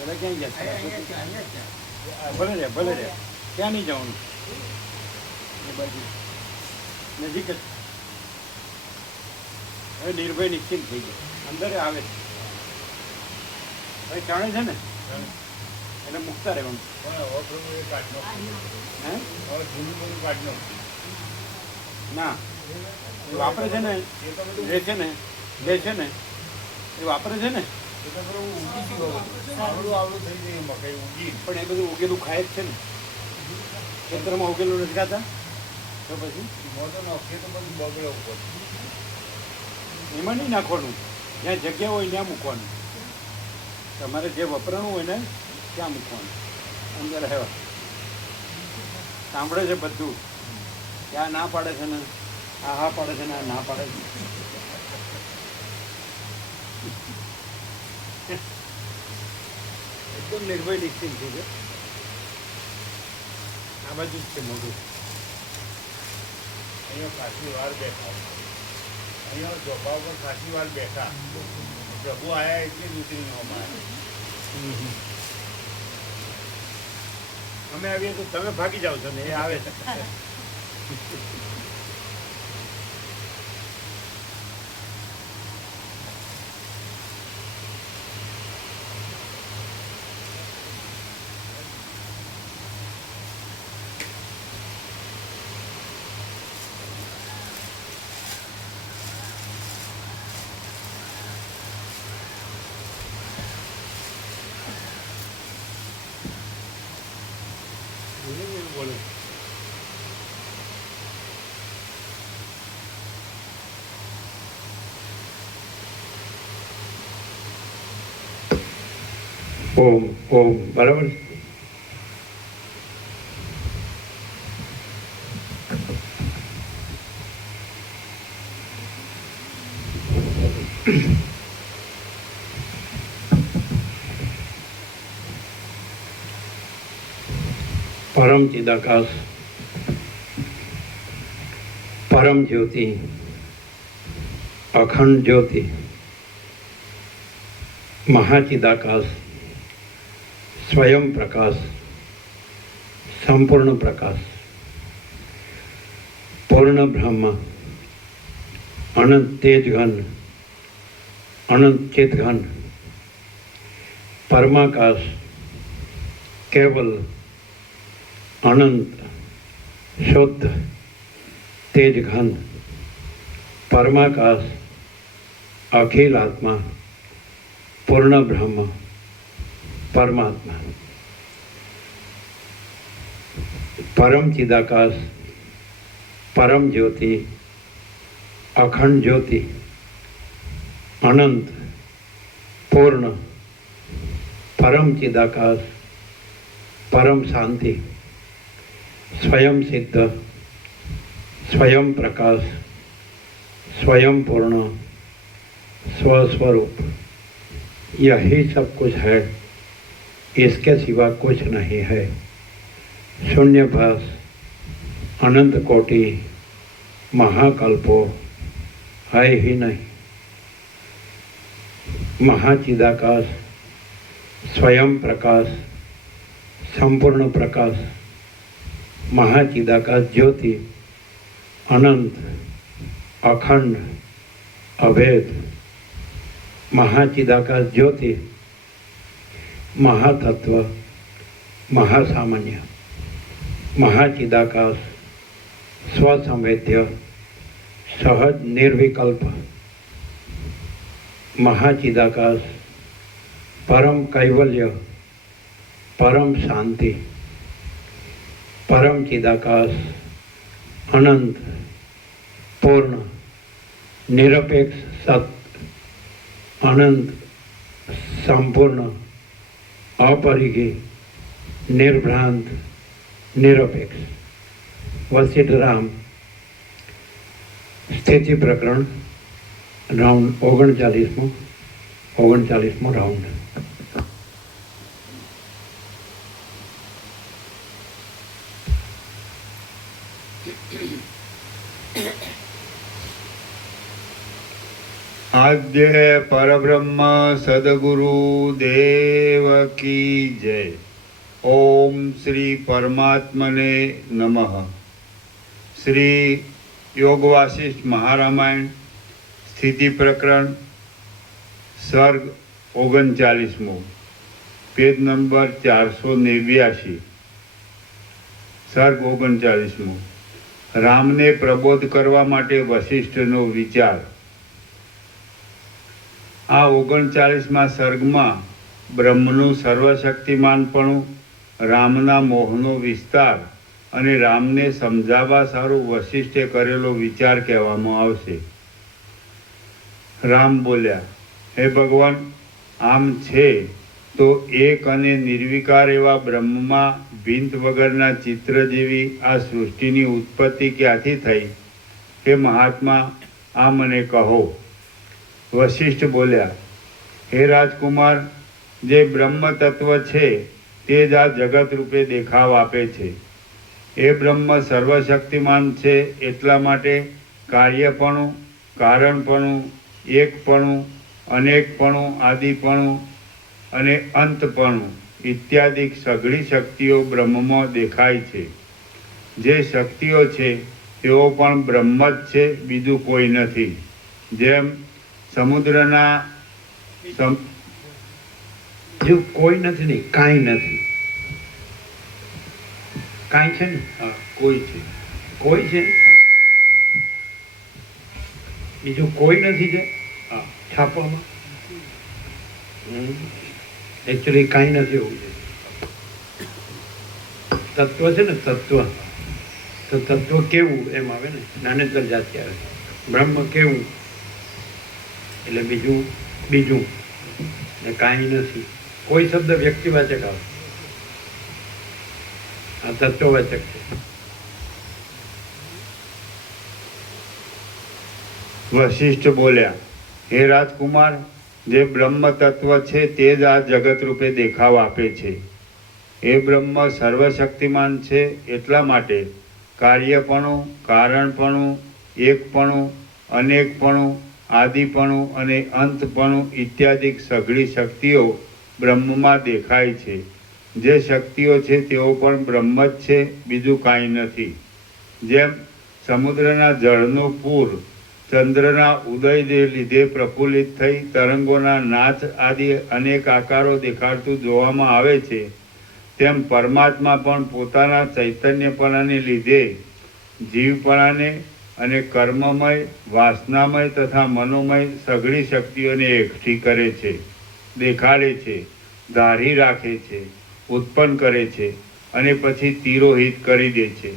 પેલા ક્યાં ગયા ભલે રે ભલે રે, ક્યાં નહીં જવાનું, એ બાજુ નજીક જ. હવે નિર્ભય નિશ્ચિત થઈ ગયો, અંદર આવે છે ભાઈ, જાણે છે ને એટલે મૂકતા રહેવાનું. હે ના, એ વાપરે છે ને, લે છે ને, લે છે ને, એ વાપરે છે ને, પણ એ બધું ઉગેલું ખાય જ છે ને. ખેતરમાં ઉગેલું નથી ખાતા તો પછી એમાં નહીં નાખવાનું, જ્યાં જગ્યા હોય ત્યાં મૂકવાનું. તમારે જે વપરાણું હોય ને ત્યાં મૂકવાનું, અંદર રહેવા. સાંભળે છે બધું, ત્યાં ના પાડે છે ને, આ હા પાડે છે ને, આ ના પાડે છે. એકદમ નિર્ભય નિશ્ચિત થઈ છે. આ બાજુ જ છે મોટું. અહીંયા ખાસી વાર બેઠા, અહીંયા જોબા ઉપર ખાસી વાર બેઠા. પ્રભુ આયા એટલે ઉતરી ન અમે આવીએ તો તમે ભાગી જાઓ છો ને, એ આવે છે. બોલો ઓમ ઓમ બરાબર. परम चिदाकाश, परम ज्योति, अखंड ज्योति, महाचिदाकाश, स्वयं प्रकाश, संपूर्ण प्रकाश, पूर्ण ब्रह्म, अनंत तेज घन, अनंत चित घन, परमाकाश, केवल अनंत शुद्ध तेज घन, परमाकाश, अखिल आत्मा, पूर्ण ब्रह्म, परमात्मा, परम चिदाकाश, परम ज्योति, अखंड ज्योति, अनंत पूर्ण, परम चिदाकाश, परम शांति, स्वयं सिद्ध, स्वयं प्रकाश, स्वयं पूर्ण, स्वस्वरूप, यही सब कुछ है, इसके सिवा कुछ नहीं है। शून्यभास, अनंत कोटि, महाकल्पो है ही नहीं। महाचिदाकाश, स्वयं प्रकाश, संपूर्ण प्रकाश, महाचिदाकाश ज्योति, अनंत, अखंड, अभेद, महाचिदाकाश ज्योति, महातत्व, महासामान्य, महाचिदाकाश, स्वसंवेद्य, सहज निर्विकल्प, महाचिदाकाश, परम कैवल्य, परम शांति, परम चिदाकाश, अनंत, पूर्ण, निरपेक्ष सत्य, अनंत, संपूर्ण, अपरिघी, निर्भ्रांत, निरपेक्ष. वशिष्ठ राम स्थिति प्रकरण राउंड 39मो राउंड. आज પૂજ્ય પરબ્રહ્મ સદગુરુ દેવ કી જય. ઓમ શ્રી પરમાત્મને નમઃ. શ્રી યોગ વાસિષ્ઠ મહારામાયણ સ્થિતિ પ્રકરણ સર્ગ 39મો, પેજ નંબર 489. સર્ગ 39મો. રામને પ્રબોધ કરવા માટે વશિષ્ઠનો વિચાર. આ 39મા સર્ગમાં બ્રહ્મનું સર્વશક્તિમાનપણું, રામના મોહનો વિસ્તાર અને રામને સમજાવવા સારું વશિષ્ઠે કરેલો વિચાર કહેવામાં આવશે. રામ બોલ્યા, હે ભગવાન, આમ છે તો એક અને નિર્વિકાર એવા બ્રહ્મમાં ભીંત વગરના ચિત્ર જેવી આ સૃષ્ટિની ઉત્પત્તિ ક્યાંથી થઈ? હે મહાત્મા, આ મને કહો. વશિષ્ઠ બોલ્યા, હે રાજકુમાર, જે બ્રહ્મ તત્વ છે તે જ આ જગત રૂપે દેખાવ આપે છે. એ બ્રહ્મ સર્વશક્તિમાન છે, એટલા માટે કાર્યપણું, કારણપણું, એકપણું, અનેકપણું, આદિપણું અને અંતપણું ઇત્યાદિ સઘળી શક્તિઓ બ્રહ્મમાં દેખાય છે. જે શક્તિઓ છે તેઓ પણ બ્રહ્મ જ છે, બીજું કોઈ નથી. જેમ સમુદ્રના જો કોઈ નથી નહીં, કાંઈ નથી. કાંઈ છે ને, કોઈ છે, કોઈ છે, બીજું કોઈ નથી. છે છાપવામાં એકચ્યુઅલી કાંઈ નથી એવું છે. તત્વ છે ને, તત્વ તો તત્વ કેવું એમ આવે ને, નાનેતર જાત આવે. બ્રહ્મ કેવું એટલે બીજું બીજું ને કાંઈ નથી. કોઈ શબ્દ વ્યક્તિવાચક આવે, આ તત્વવાચક છે. વશિષ્ઠ બોલ્યા, હે રાજકુમાર, જે બ્રહ્મ તત્વ છે તે જ આ જગત રૂપે દેખાવ આપે છે. એ બ્રહ્મ સર્વશક્તિમાન છે, એટલા માટે કાર્યપણું, કારણપણું, એકપણું, અનેકપણું, આદિપણું અને અંતપણું ઇત્યાદિ સઘળી શક્તિઓ બ્રહ્મમાં દેખાય છે. જે શક્તિઓ છે તેઓ પણ બ્રહ્મ જ છે, બીજું કાંઈ નથી. જેમ સમુદ્રના જળનું પૂર ચંદ્રના ઉદયને લીધે પ્રફુલ્લિત થઈ તરંગોના નાચ આદિ અનેક આકારો દેખાડતું જોવામાં આવે છે, તેમ પરમાત્મા પણ પોતાના ચૈતન્યપણાને લીધે જીવપણાને અને કર્મમય, વાસનામય તથા મનોમય સઘળી શક્તિઓને એકઠી કરે છે, દેખાડે છે, ધારી રાખે છે, ઉત્પન્ન કરે છે અને પછી તિરોહિત કરી દે છે.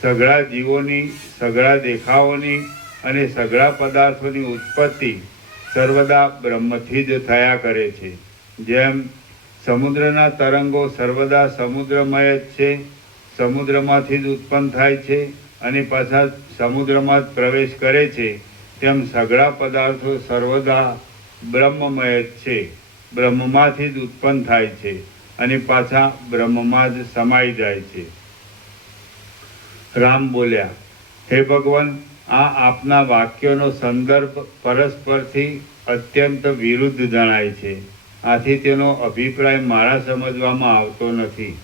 સઘળા જીવોની, સઘળા દેખાવોની અને સઘળા પદાર્થોની ઉત્પત્તિ સર્વદા બ્રહ્મથી જ થયા કરે છે. જેમ સમુદ્રના તરંગો સર્વદા સમુદ્રમય જ છે, સમુદ્રમાંથી જ ઉત્પન્ન થાય છે અને પાછા સમુદ્રમાં જ પ્રવેશ કરે છે, તેમ સઘળા પદાર્થો સર્વદા બ્રહ્મમય જ છે, બ્રહ્મમાંથી જ ઉત્પન્ન થાય છે અને પાછા બ્રહ્મમાં જ સમાઈ જાય છે. રામ બોલ્યા, હે ભગવાન, આ આપના વાક્યોનો સંદર્ભ પરસ્પરથી અત્યંત વિરુદ્ધ જણાય છે. આથી તેનો અભિપ્રાય મારા સમજવામાં આવતો નથી.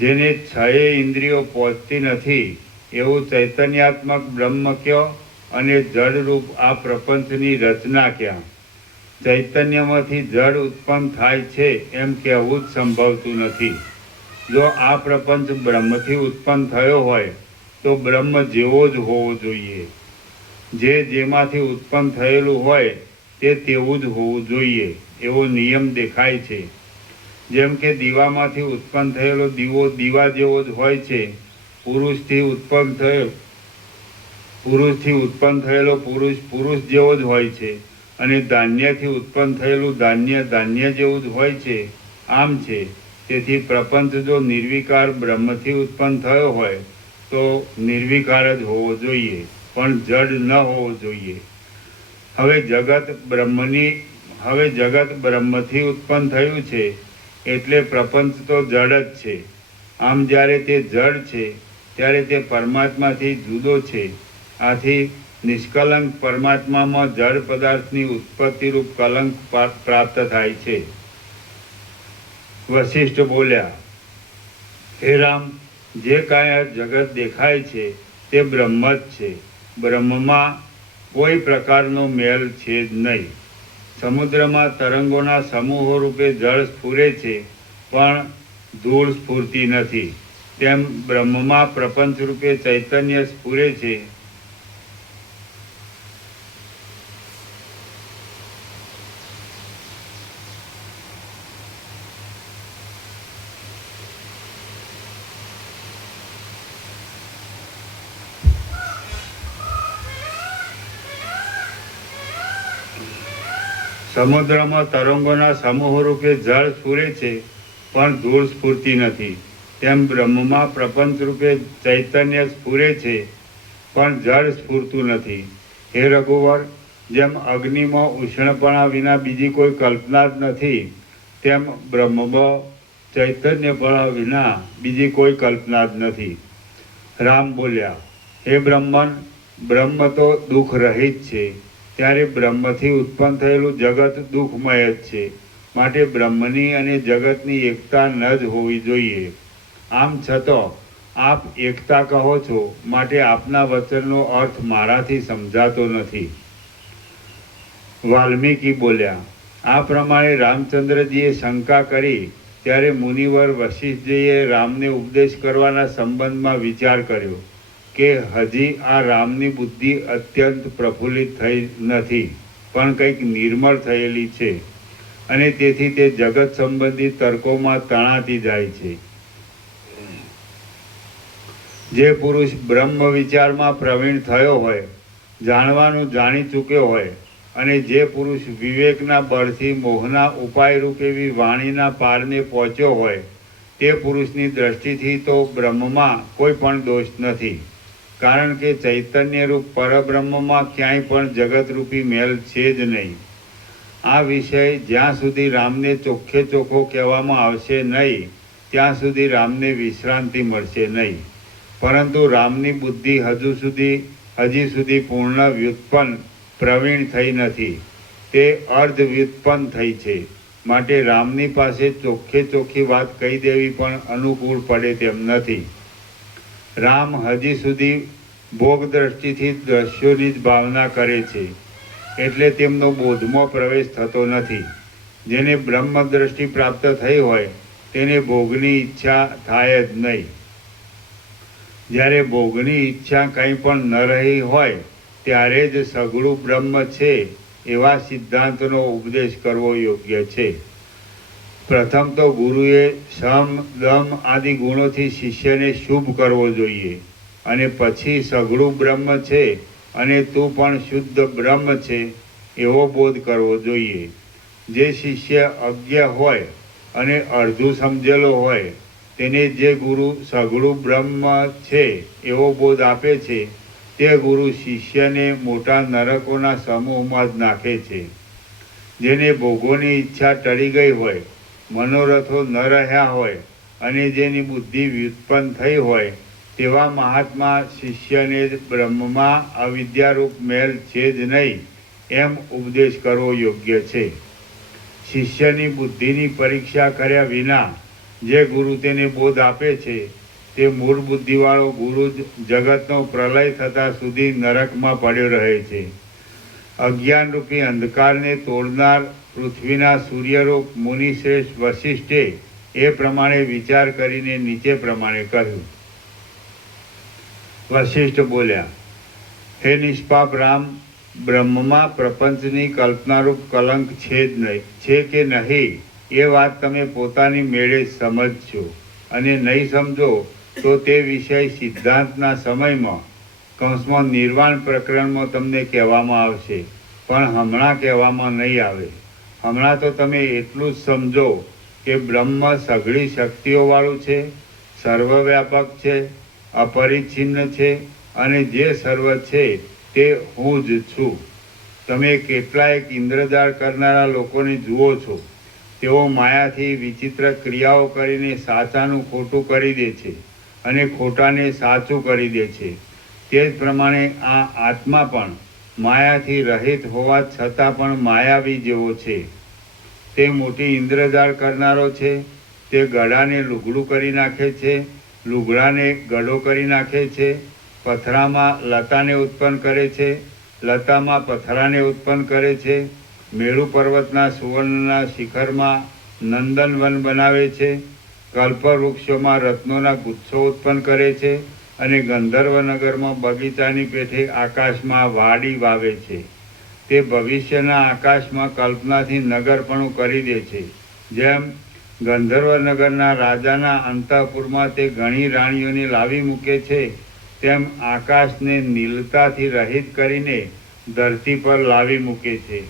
જેને 6 ઇન્દ્રિયો પહોંચતી નથી એવું ચૈતન્યાત્મક બ્રહ્મ કયો અને જડરૂપ આ પ્રપંચની રચના ક્યાં? ચૈતન્યમાંથી જડ ઉત્પન્ન થાય છે એમ કહેવું જ સંભવતું નથી. જો આ પ્રપંચ બ્રહ્મથી ઉત્પન્ન થયો હોય તો બ્રહ્મ જેવો જ હોવો જોઈએ. જે જેમાંથી ઉત્પન્ન થયેલું હોય તે તેવું જ હોવું જોઈએ એવો નિયમ દેખાય છે. જેમ કે દીવામાંથી ઉત્પન્ન થયેલો દીવો દીવા જેવો જ હોય છે, પુરુષથી ઉત્પન્ન થયેલો પુરુષ પુરુષ જેવો જ હોય છે અને ધાન્યથી ઉત્પન્ન થયેલું ધાન્ય ધાન્ય જેવું જ હોય છે. આમ છે. તેથી પ્રપંચ જો નિર્વિકાર બ્રહ્મથી ઉત્પન્ન થયો હોય તો નિર્વિકાર જ હોવો જોઈએ, પણ જડ ન હોવો જોઈએ. હવે જગત બ્રહ્મથી ઉત્પન્ન થયું છે એટલે પ્રપંચ તો જડ જ છે. આમ જ્યારે તે જડ છે ત્યારે તે પરમાત્માથી જુદો છે. આથી નિષ્કલંક પરમાત્મામાં જળ પદાર્થની ઉત્પત્તિરૂપ કલંક પ્રાપ્ત થાય છે. વશિષ્ઠ બોલ્યા, હે રામ, જે કાંઈ આ જગત દેખાય છે તે બ્રહ્મ જ છે. બ્રહ્મમાં કોઈ પ્રકારનો મેલ છે જ નહીં. સમુદ્રમાં તરંગોના સમૂહો રૂપે જળ સ્ફુરે છે, પણ ધૂળ સ્ફૂરતી નથી. તેમ બ્રહ્મમાં પ્રપંચ રૂપે ચૈતન્ય સ્ફુરે છે. સમુદ્રમાં તરંગોના સમૂહ રૂપે જળ સ્ફુરે છે, પણ ધૂળ સ્ફૂરતી નથી. તેમ બ્રહ્મમાં પ્રપંચ રૂપે ચૈતન્ય સ્ફુરે છે, પણ જળ સ્ફૂરતું નથી. હે રઘુવર, જેમ અગ્નિમાં ઉષ્ણપણા વિના બીજી કોઈ કલ્પના જ નથી, તેમ બ્રહ્મમાં ચૈતન્યપણા વિના બીજી કોઈ કલ્પના જ નથી. રામ બોલ્યા, હે બ્રહ્મન, બ્રહ્મ તો દુઃખ રહિત છે. ત્યારે બ્રહ્મથી ઉત્પન્ન થયેલું જગત દુઃખમય જ છે. માટે બ્રહ્મની અને જગતની એકતા ન જ હોવી જોઈએ. આમ છતાં આપ એકતા કહો છો, માટે આપના વચનનો અર્થ મારાથી સમજાતો નથી. વાલ્મીકી બોલ્યા, આ પ્રમાણે રામચંદ્રજીએ શંકા કરી ત્યારે મુનિવર વશિષ્ઠજીએ રામને ઉપદેશ કરવાના સંબંધમાં વિચાર કર્યો કે હજી આ રામની બુદ્ધિ અત્યંત પ્રફુલ્લિત થઈ નથી, પણ કંઈક નિર્મળ થયેલી છે, અને તેથી તે જગત સંબંધી તર્કોમાં તણાતી જાય છે. જે પુરુષ બ્રહ્મ વિચારમાં પ્રવીણ થયો હોય, જાણવાનું જાણી ચૂક્યો હોય, અને જે પુરુષ વિવેકના બળથી મોહના ઉપાય રૂપેવી વાણીના પારને પહોંચ્યો હોય, તે પુરુષની દ્રષ્ટિથી તો બ્રહ્મમાં કોઈ પણ દોષ નથી. કારણ કે ચૈતન્યરૂપ પરબ્રહ્મમાં ક્યાંય પણ જગતરૂપી મેલ છે જ નહીં. આ વિષય જ્યાં સુધી રામને ચોખ્ખે ચોખ્ખો કહેવામાં આવશે નહીં, ત્યાં સુધી રામને વિશ્રાંતિ મળશે નહીં. પરંતુ રામની બુદ્ધિ હજી સુધી પૂર્ણ વ્યુત્પન્ન પ્રવીણ થઈ નથી. તે અર્ધ વ્યુત્પન્ન થઈ છે. માટે રામની પાસે ચોખ્ખે ચોખ્ખી વાત કહી દેવી પણ અનુકૂળ પડે તેમ નથી. રામ હજી સુધી ભોગ દ્રષ્ટિથી દ્રશ્યોની જ ભાવના કરે છે, એટલે તેમનો બોધમાં પ્રવેશ થતો નથી. જેને બ્રહ્મ દ્રષ્ટિ પ્રાપ્ત થઈ હોય તેને ભોગની ઈચ્છા થાય જ નહીં. જ્યારે ભોગની ઈચ્છા કંઈ પણ ન રહી હોય ત્યારે જ સગળું બ્રહ્મ છે એવા સિદ્ધાંતનો ઉપદેશ કરવો યોગ્ય છે. પ્રથમ તો ગુરુએ સમ દમ આદિ ગુણોથી શિષ્યને શુભ કરવો જોઈએ, અને પછી સઘળું બ્રહ્મ છે અને તું પણ શુદ્ધ બ્રહ્મ છે એવો બોધ કરવો જોઈએ. જે શિષ્ય અજ્ઞ હોય અને અડધું સમજેલો હોય તેને જે ગુરુ સઘળું બ્રહ્મ છે એવો બોધ આપે છે, તે ગુરુ શિષ્યને મોટા નરકોના સમૂહમાં જ નાખે છે. જેને ભોગોની ઈચ્છા ટળી ગઈ હોય, મનોરથો ન રહ્યા હોય, અને જેની બુદ્ધિ વ્યુત્પન્ન થઈ હોય, તેવા મહાત્મા શિષ્યને બ્રહ્મમાં અવિદ્યારૂપ મેલ છે જ નહીં એમ ઉપદેશ કરવો યોગ્ય છે. શિષ્યની બુદ્ધિની પરીક્ષા કર્યા વિના જે ગુરુ તેને બોધ આપે છે તે મૂળ બુદ્ધિવાળો ગુરુ જ જગતનો પ્રલય થતાં સુધી નરકમાં પડ્યો રહે છે. અજ્ઞાનરૂપી અંધકારને તોડનાર પૃથ્વીના સૂર્યરૂપ મુનિશ્રેષ્ઠ વશિષ્ઠે એ પ્રમાણે વિચાર કરીને નીચે પ્રમાણે કહ્યું. વશિષ્ઠ બોલ્યા, હે નિષ્પાપ રામ, બ્રહ્મમાં પ્રપંચની કલ્પનારૂપ કલંક છે જ નહીં, છે કે નહીં એ વાત તમે પોતાની મેળે સમજશો, અને નહીં સમજો તો તે વિષય સિદ્ધાંતના સમયમાં કૌંસમાં નિર્વાણ પ્રકરણમાં તમને કહેવામાં આવશે, પણ હમણાં કહેવામાં નહીં આવે. હમણાં તો તમે એટલું જ સમજો કે બ્રહ્મ સઘળી શક્તિઓવાળું છે, સર્વવ્યાપક છે, અપરિચ્છિન્ન છે, અને જે સર્વ છે તે હું જ છું. તમે કેટલાય ઇન્દ્રજાળ કરનારા લોકોને જુઓ છો. તેઓ માયાથી વિચિત્ર ક્રિયાઓ કરીને સાચાનું ખોટું કરી દે છે અને ખોટાને સાચું કરી દે છે. તે જ પ્રમાણે આ આત્મા પણ માયાથી રહિત હોવા છતાં પણ માયાવી જેવો છે. તે મોટી ઇન્દ્રજાળ કરનારો છે. તે ગળાને લુગડું કરી નાખે છે, લુગડાને ગળો કરી નાખે છે, પથરામાં લતાને ઉત્પન્ન કરે છે, લતામાં પથરાને ઉત્પન્ન કરે છે, મેરુ પર્વતના સુવર્ણના શિખરમાં નંદનવન બનાવે છે, કલ્પવૃક્ષોમાં રત્નોના ગુચ્છો ઉત્પન્ન કરે છે અને ગંધર્વનગરમાં બગીચાની પેઠે આકાશમાં વાડી વાવે છે. તે ભવિષ્યના આકાશમાં કલ્પનાથી નગરપણું કરી દે છે. જેમ ગંધર્વનગરના રાજાના અંતઃપુરમાં તે ઘણી રાણીઓને લાવી મૂકે છે, તેમ આકાશને નીલતાથી રહિત કરીને ધરતી પર લાવી મૂકે છે.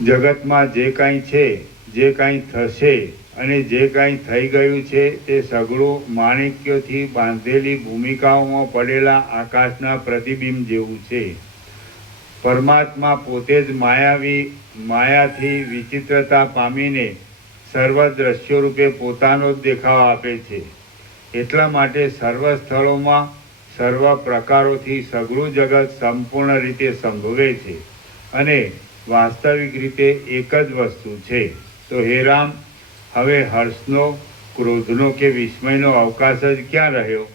જગતમાં જે કાંઈ છે, જે કાંઈ થશે અને જે કાંઈ થઈ ગયું છે તે સઘળું માણિક્યોથી બાંધેલી ભૂમિકાઓમાં પડેલા આકાશના પ્રતિબિંબ જેવું છે. પરમાત્મા પોતે જ માયાથી વિચિત્રતા પામીને સર્વ દ્રશ્યો રૂપે પોતાનો જ દેખાવ આપે છે. એટલા માટે સર્વ સ્થળોમાં સર્વ પ્રકારોથી સઘળું જગત સંપૂર્ણ રીતે સંભવે છે અને વાસ્તવિક રીતે એક જ વસ્તુ છે. તો હે રામ, હવે હર્ષનો, ક્રોધનો કે વિસ્મયનો અવકાશ જ ક્યાં રહ્યો?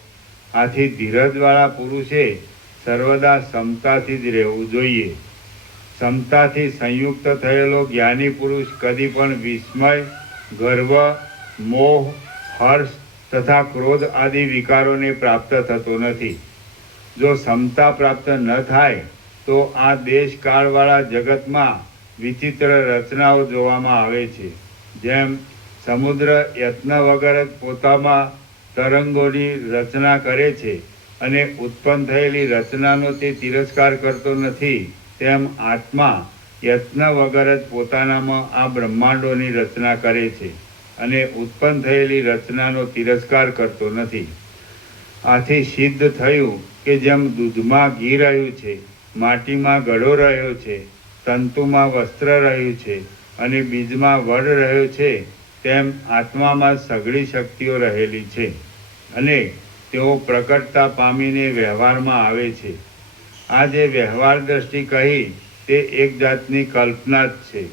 આથી ધીરજવાળા પુરુષે સર્વદા સમતાથી જ રહેવું જોઈએ. સમતાથી સંયુક્ત થયેલો જ્ઞાની પુરુષ કદી પણ વિસ્મય, ગર્વ, મોહ, હર્ષ તથા ક્રોધ આદિ વિકારોને પ્રાપ્ત થતો નથી. જો સમતા પ્રાપ્ત ન થાય તો આ દેશકાળવાળા જગતમાં વિચિત્ર રચનાઓ જોવામાં આવે છે. જેમ સમુદ્ર યત્ન વગર જ પોતામાં તરંગોની રચના કરે છે અને ઉત્પન્ન થયેલી રચનાનો તે તિરસ્કાર કરતો નથી, તેમ આત્મા યત્ન વગર જ પોતાનામાં આ બ્રહ્માંડોની રચના કરે છે અને ઉત્પન્ન થયેલી રચનાનો તિરસ્કાર કરતો નથી. આથી સિદ્ધ થયું કે જેમ દૂધમાં ઘી રહ્યું છે, માટીમાં ગળો રહ્યો છે, તંતુમાં વસ્ત્ર રહ્યું છે અને બીજમાં વડ રહ્યો છે, તેમ આત્મામાં સઘળી શક્તિઓ રહેલી છે અને તેઓ પ્રકટતા પામીને વ્યવહારમાં આવે છે. આ જે વ્યવહાર દ્રષ્ટિ કહી તે એક જાતની કલ્પના જ છે.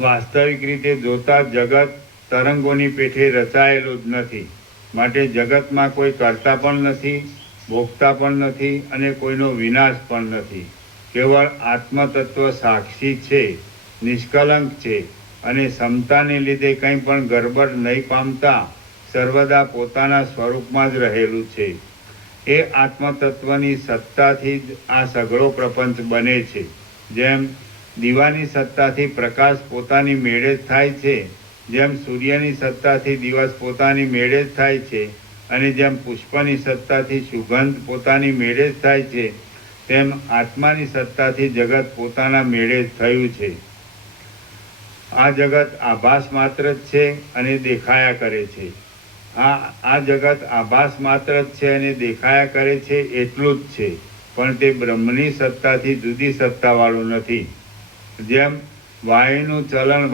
વાસ્તવિક રીતે જોતા જગત તરંગોની પેઠે રચાયેલું જ નથી. માટે જગતમાં કોઈ કરતા પણ નથી, ભોગતા પણ નથી અને કોઈનો વિનાશ પણ નથી. કેવળ આત્મતત્વ સાક્ષી છે, નિષ્કલંક છે અને સમતાને લીધે કંઈ પણ ગરબડ નહીં પામતા સર્વદા પોતાના સ્વરૂપમાં જ રહેલું છે. એ આત્મતત્વની સત્તાથી જ આ સઘળો પ્રપંચ બને છે. જેમ દીવાની સત્તાથી પ્રકાશ પોતાની મેળે જ થાય છે, જેમ સૂર્યની સત્તાથી દિવસ પોતાની મેળે જ થાય છે અને જેમ પુષ્પની સત્તાથી સુગંધ પોતાની મેળે જ થાય છે, તેમ આત્માની સત્તાથી જગત પોતાના મેળે જ થયું છે. આ જગત આભાસ માત્ર જ છે અને દેખાયા કરે છે. આ જગત આભાસ માત્ર જ છે અને દેખાયા કરે છે એટલું જ છે, પણ તે બ્રહ્મની સત્તાથી જુદી સત્તાવાળું નથી. જેમ વાયુનું ચલન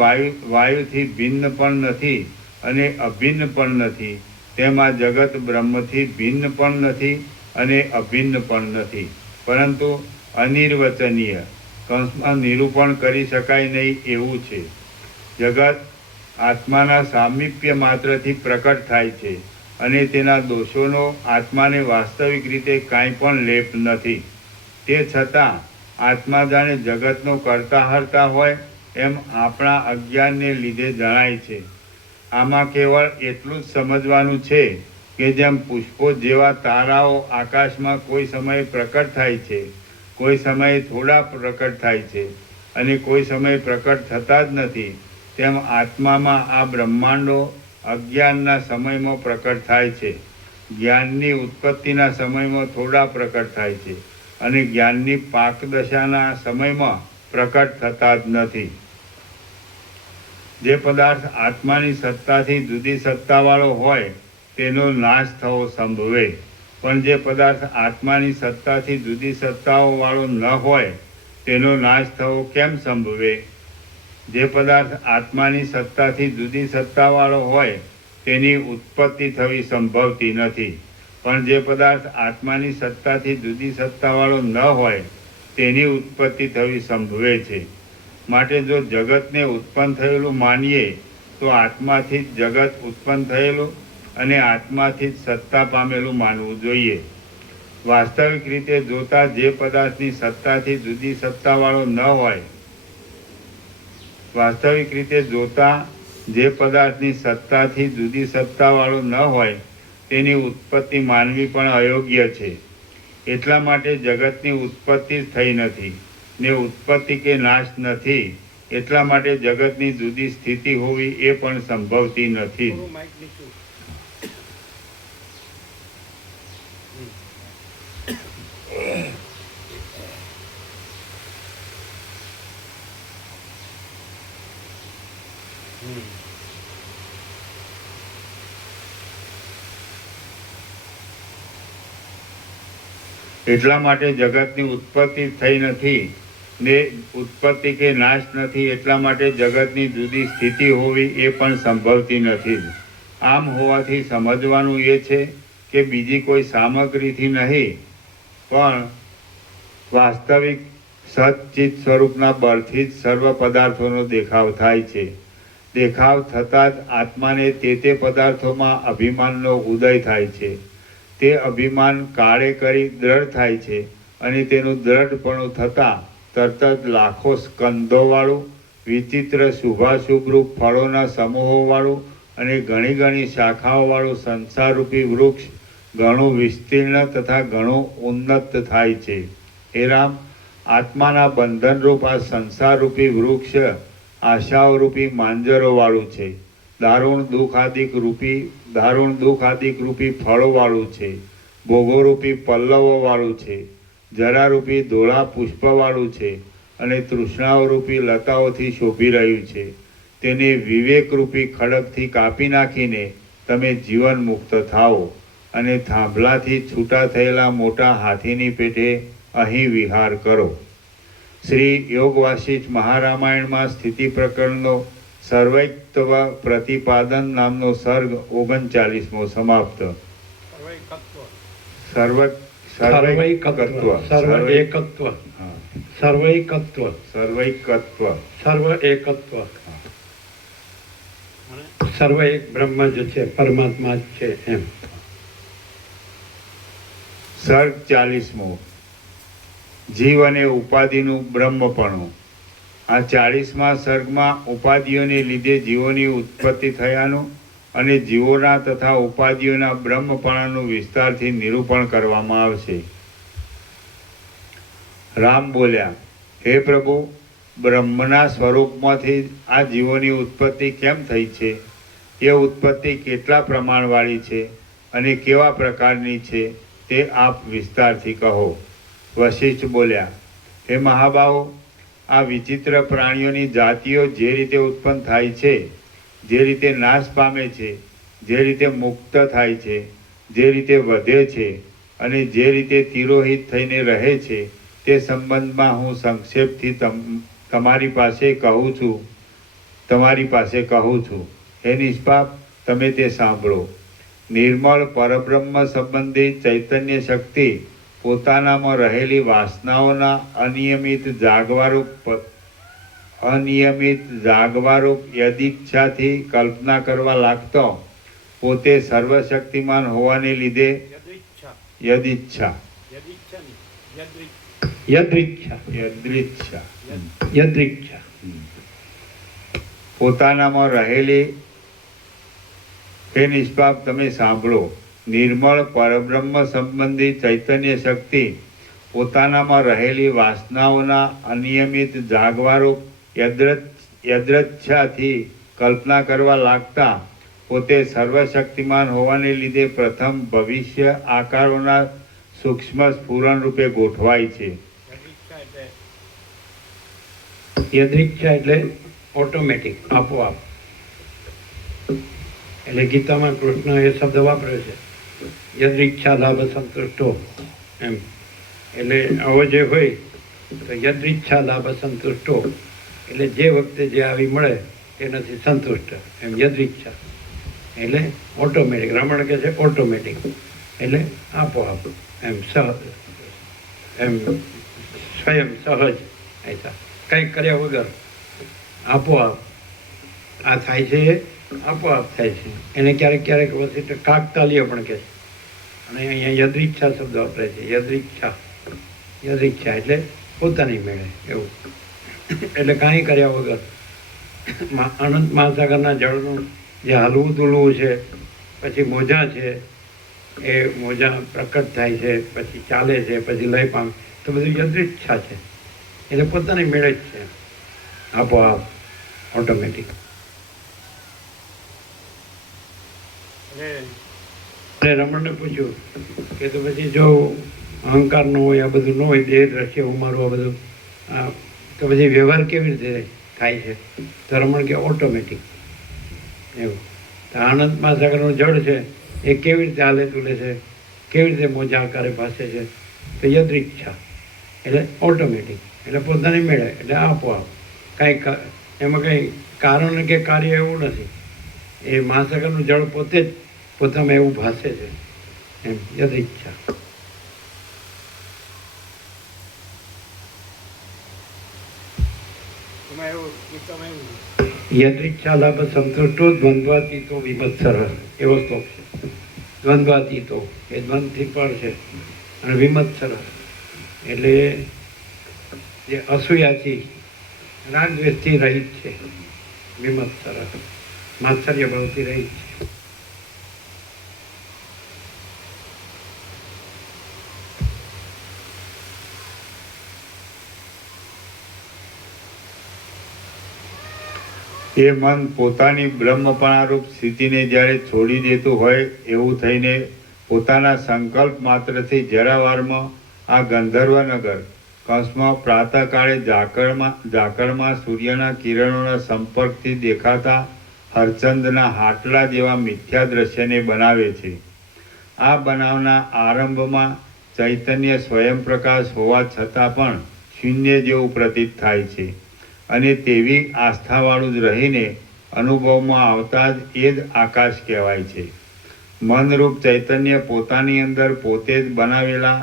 વાયુથી ભિન્ન પણ નથી અને અભિન્ન પણ નથી, તેમ આ જગત બ્રહ્મથી ભિન્ન પણ નથી અને અભિન્ન પણ નથી, પરંતુ અનિર્વચનીય, કંસમાં નિરૂપણ કરી શકાય નહીં એવું છે. જગત આત્માના સામીપ્ય માત્રથી પ્રકટ થાય છે અને તેના દોષોનો આત્માને વાસ્તવિક રીતે કાંઈ પણ લેપ નથી. તે છતાં આત્મા જાણે જગતનો કરતા હરતા હોય એમ આપણા અજ્ઞાનને લીધે જણાય છે. આમાં કેવળ એટલું જ સમજવાનું છે કે જેમ પુષ્પો જેવા તારાઓ આકાશમાં કોઈ સમયે પ્રકટ થાય છે, કોઈ સમયે થોડા પ્રકટ થાય છે અને કોઈ સમયે પ્રકટ થતા જ નથી, તેમ આત્મામાં આ બ્રહ્માંડો અજ્ઞાનના સમયમાં પ્રકટ થાય છે, જ્ઞાનની ઉત્પત્તિના સમયમાં થોડા પ્રકટ થાય છે અને જ્ઞાનની પાકદશાના સમયમાં પ્રકટ થતા જ નથી. જે પદાર્થ આત્માની સત્તાથી જુદી સત્તાવાળો હોય તેનો નાશ થવો સંભવે, પણ જે પદાર્થ આત્માની સત્તાથી જુદી સત્તાઓવાળો ન હોય તેનો નાશ થવો કેમ સંભવે? જે પદાર્થ આત્માની સત્તાથી જુદી સત્તાવાળો હોય તેની ઉત્પત્તિ થવી સંભવતી નથી પણ જે પદાર્થ આત્માની સત્તાથી જુદી સત્તાવાળો ન હોય તેની ઉત્પત્તિ થવી સંભવે છે. માટે જો જગતને ઉત્પન્ન થયેલું માનીએ તો આત્માથી જ જગત ઉત્પન્ન થયેલું અને આત્માથી જ સત્તા પામેલું માનવું જોઈએ. વાસ્તવિક રીતે જોતા જે પદાર્થની સત્તાથી જુદી સત્તાવાળો ન હોય, વાસ્તવિક રીતે જોતા જે પદાર્થની સત્તાથી જુદી સત્તાવાળો ન હોય તેની ઉત્પત્તિ માનવી પણ અયોગ્ય છે. એટલા માટે જગતની ઉત્પત્તિ જ થઈ નથી ને ઉત્પત્તિ કે નાશ નથી, એટલા માટે જગતની જુદી સ્થિતિ હોવી એ પણ સંભવતી નથી. એટલા માટે જગતની ઉત્પત્તિ થઈ નથી ને ઉત્પત્તિ કે નાશ નથી, એટલા માટે જગતની જુદી સ્થિતિ હોવી એ પણ સંભવતી નથી. આમ હોવાથી સમજવાનું એ છે કે બીજી કોઈ સામગ્રીથી નહીં પણ વાસ્તવિક સચ્ચિત સ્વરૂપના બળથી જ સર્વ પદાર્થોનો દેખાવ થાય છે. દેખાવ થતાં જ આત્માને તે પદાર્થોમાં અભિમાનનો ઉદય થાય છે. તે અભિમાન કાળે કરી દ્રઢ થાય છે અને તેનું દ્રઢપણું થતાં તરત જ લાખો સ્કંદોવાળું, વિચિત્ર શુભાશુભરૂપ ફળોના સમૂહોવાળું અને ઘણી ઘણી શાખાઓવાળું સંસારરૂપી વૃક્ષ ઘણું વિસ્તીર્ણ તથા ઘણું ઉન્નત થાય છે. હે રામ, આત્માના બંધનરૂપ આ સંસારરૂપી વૃક્ષ આશાઓરૂપી માંજરોવાળું છે. દારૂણ દુઃખ આદિક રૂપી ફળોવાળું છે. ભોગોરૂપી પલ્લવોવાળું છે. જરારૂપી ધોળા પુષ્પવાળું છે અને તૃષ્ણાઓરૂપી લતાઓથી શોભી રહ્યું છે. તેને વિવેકરૂપી ખડગથી કાપી નાખીને તમે જીવન મુક્ત થાઓ અને થાંભલાથી છૂટા થયેલા મોટા હાથીની પેટે અહીં વિહાર કરો. શ્રી યોગ વાસિષ્ઠ મહારામાયણમાં સ્થિતિ પ્રકરણનો સર્વૈકત્વ પ્રતિપાદન નામનો સર્ગ 39મો સમાપ્ત. સર્વ એક બ્રહ્મ જ છે, પરમાત્મા જ છે એમ. સર્ગ 40મો જીવ અને ઉપાધિનું બ્રહ્મપણું. આ 40મા સર્ગમાં ઉપાધિઓને લીધે જીવોની ઉત્પત્તિ થયાનું અને જીવોના તથા ઉપાધિઓના બ્રહ્મપણાનું વિસ્તારથી નિરૂપણ કરવામાં આવશે. રામ બોલ્યા, હે પ્રભુ, બ્રહ્મના સ્વરૂપમાંથી આ જીવોની ઉત્પત્તિ કેમ થઈ છે? એ ઉત્પત્તિ કેટલા પ્રમાણવાળી છે અને કેવા પ્રકારની છે તે આપ વિસ્તારથી કહો. વશિષ્ઠ બોલ્યા, હે મહાબાહો, આ વિચિત્ર પ્રાણીઓની જાતિઓ જે રીતે ઉત્પન્ન થાય છે, જે રીતે નાશ પામે છે, જે રીતે મુક્ત થાય છે, જે રીતે વધે છે અને જે રીતે તિરોહિત થઈને રહે છે, તે સંબંધમાં હું સંક્ષેપથી તમારી પાસે કહું છું. હે નિષ્પાપ, તમે તે સાંભળો. નિર્મળ પરબ્રહ્મ સંબંધી ચૈતન્ય શક્તિ પોતાનામાં રહેલી વાસનાઓના અનિયમિત જાગવારૂપ યદિચ્છાથી કલ્પના કરવા લાગતો પોતે સર્વશક્તિમાન હોવાને લીધે યદિચ્છા પોતાનામાં રહેલી, હે નિષ્પાપ, તમે સાંભળો. નિર્મળ પરબ્રહ્મ સંબંધી ચૈતન્ય શક્તિ પોતાનામાં રહેલી વાસનાઓના અનિયમિત જાગવારૂપ યદ્રચ્છાથી કલ્પના કરવા લાગતા પોતે સર્વશક્તિમાન હોવાને લીધે પ્રથમ ભવિષ્ય આકારોના સૂક્ષ્મ સ્ફુરણ રૂપે ગોઠવાય છે. યદૃચ્છા એટલે ઓટોમેટિક, આપોઆપ. એટલે ગીતામાં કૃષ્ણ એ શબ્દ વાપરે છે, યદૃચ્છા લાભ સંતુષ્ટો એમ. એટલે આવો જે હોય તો યદૃચ્છા લાભ સંતુષ્ટો એટલે જે વખતે જે આવી મળે તેનાથી સંતુષ્ટ એમ. યદૃચ્છા એટલે ઓટોમેટિક. રમણ કહે છે ઓટોમેટિક. એટલે આપોઆપ એમ એમ સ્વયં સહજ ऐसा કંઈક કર્યા વગર આપોઆપ આ થાય છે, આપોઆપ થાય છે. એને ક્યારેક ક્યારેક વચ્ચે કાકતાલીય પણ કહે છે. અને અહીંયા યદૃચ્છા શબ્દ વાપરે છે. યદૃચ્છા એટલે પોતાની મેળે એવું. એટલે કાંઈ કર્યા વગર અનંત મહાસાગરના જળનું જે હલવું દુલવું છે, પછી મોજા છે, એ મોજા પ્રકટ થાય છે, પછી ચાલે છે, પછી લય પામે, તો બધું યદૃચ્છા છે. એટલે પોતાની મેળે જ છે, આપોઆપ ઓટોમેટિક. અને રમણને પૂછ્યું કે તો પછી જો અહંકાર ન હોય, આ બધું ન હોય, દેહ દ્રશ્ય હું મારું આ બધું, તો પછી વ્યવહાર કેવી રીતે થાય છે? તો રમણ કે ઓટોમેટિક એવું. તો આનંદ મહાસાગરનું જળ છે એ કેવી રીતે હાલે તુલે છે, કેવી રીતે મોજા આકારે ભાસે છે? તો યદૃચ્છા એટલે ઓટોમેટિક, એટલે પોતાની મેળે, એટલે આપોઆપ. કાંઈ એમાં કંઈ કારણ કે કાર્ય એવું નથી. એ મહાસાગરનું જળ પોતે જ પોતામાં એવું ભાસે છે એમ. યદૃચ્છા. યદૃચ્છા લાભ સંતુષ્ટો દ્વંદ્વાતીતો વિમત્સર, એવો શ્લોક છે. દ્વંદ્વાતીતો એ દ્વંદથી પર છે, અને વિમત્સર એટલે જે અસૂયાથી રાગદ્વેષથી રહિત છે. વિમત્સર માત્સર્ય ભાવથી રહિત છે. એ મન પોતાની બ્રહ્મપણારૂપ સ્થિતિને જ્યારે છોડી દેતું હોય એવું થઈને પોતાના સંકલ્પ માત્રથી જરાવારમાં આ ગંધર્વનગર કૌંસમાં પ્રાતઃકાળે ઝાકળમાં સૂર્યના કિરણોના સંપર્કથી દેખાતા હરચંદના હાટલા જેવા મિથ્યા દ્રશ્યને બનાવે છે. આ બનાવના આરંભમાં ચૈતન્ય સ્વયં પ્રકાશ હોવા છતાં પણ શૂન્ય જેવું પ્રતીત થાય છે. અને તેવી આસ્થાવાળું જ રહીને અનુભવમાં આવતા જ એ જ આકાશ કહેવાય છે. મનરૂપ ચૈતન્ય પોતાની અંદર પોતે જ બનાવેલા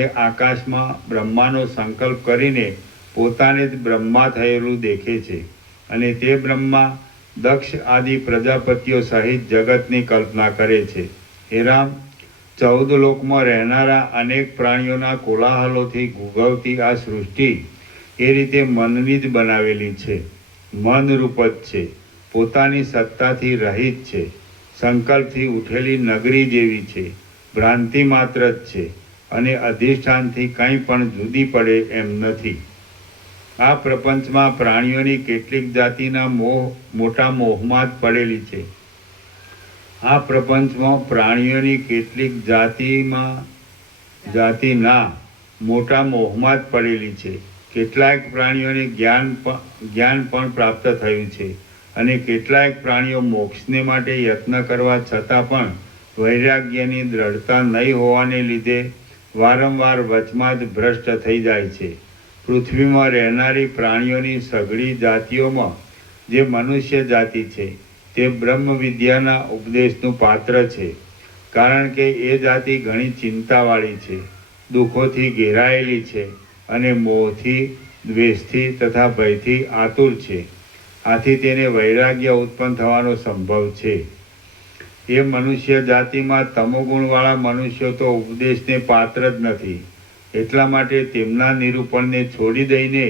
એ આકાશમાં બ્રહ્માનો સંકલ્પ કરીને પોતાને જ બ્રહ્મા થયેલું દેખે છે. અને તે બ્રહ્મા દક્ષ આદિ પ્રજાપતિઓ સહિત જગતની કલ્પના કરે છે. હે રામ, 14 લોકમાં રહેનારા અનેક પ્રાણીઓના કોલાહલોથી ગુગવતી આ સૃષ્ટિ એ રીતે મનની જ બનાવેલી છે. મનરૂપ જ છે, પોતાની સત્તાથી રહિત છે, સંકલ્પથી ઉઠેલી નગરી જેવી છે, ભ્રાંતિ માત્ર જ છે, અને અધિષ્ઠાનથી કંઈ પણ જુદી પડે એમ નથી. આ પ્રપંચમાં પ્રાણીઓની કેટલીક જાતિના મોટા મોહમાં જ પડેલી છે. આ પ્રપંચમાં પ્રાણીઓની કેટલીક જાતિના મોટા મોહમાં જ પડેલી છે. કેટલાક પ્રાણીઓને જ્ઞાન પણ પ્રાપ્ત થયું છે, અને કેટલાક પ્રાણીઓ મોક્ષને માટે યત્ન કરવા છતાં પણ વૈરાગ્યની દ્રઢતા નહીં હોવાને લીધે વારંવાર વચમાં જ ભ્રષ્ટ થઈ જાય છે. પૃથ્વીમાં રહેનારી પ્રાણીઓની સઘળી જાતિઓમાં જે મનુષ્ય જાતિ છે તે બ્રહ્મ વિદ્યાના ઉપદેશનું પાત્ર છે. કારણ કે એ જાતિ ઘણી ચિંતાવાળી છે, દુઃખોથી ઘેરાયેલી છે, અને મોહથી, દ્વેષથી તથા ભયથી આતુર છે. આથી તેને વૈરાગ્ય ઉત્પન્ન થવાનો સંભવ છે. એ મનુષ્ય જાતિમાં તમોગુણવાળા મનુષ્યો તો ઉપદેશને પાત્ર જ નથી. એટલા માટે તેમના નિરૂપણને છોડી દઈને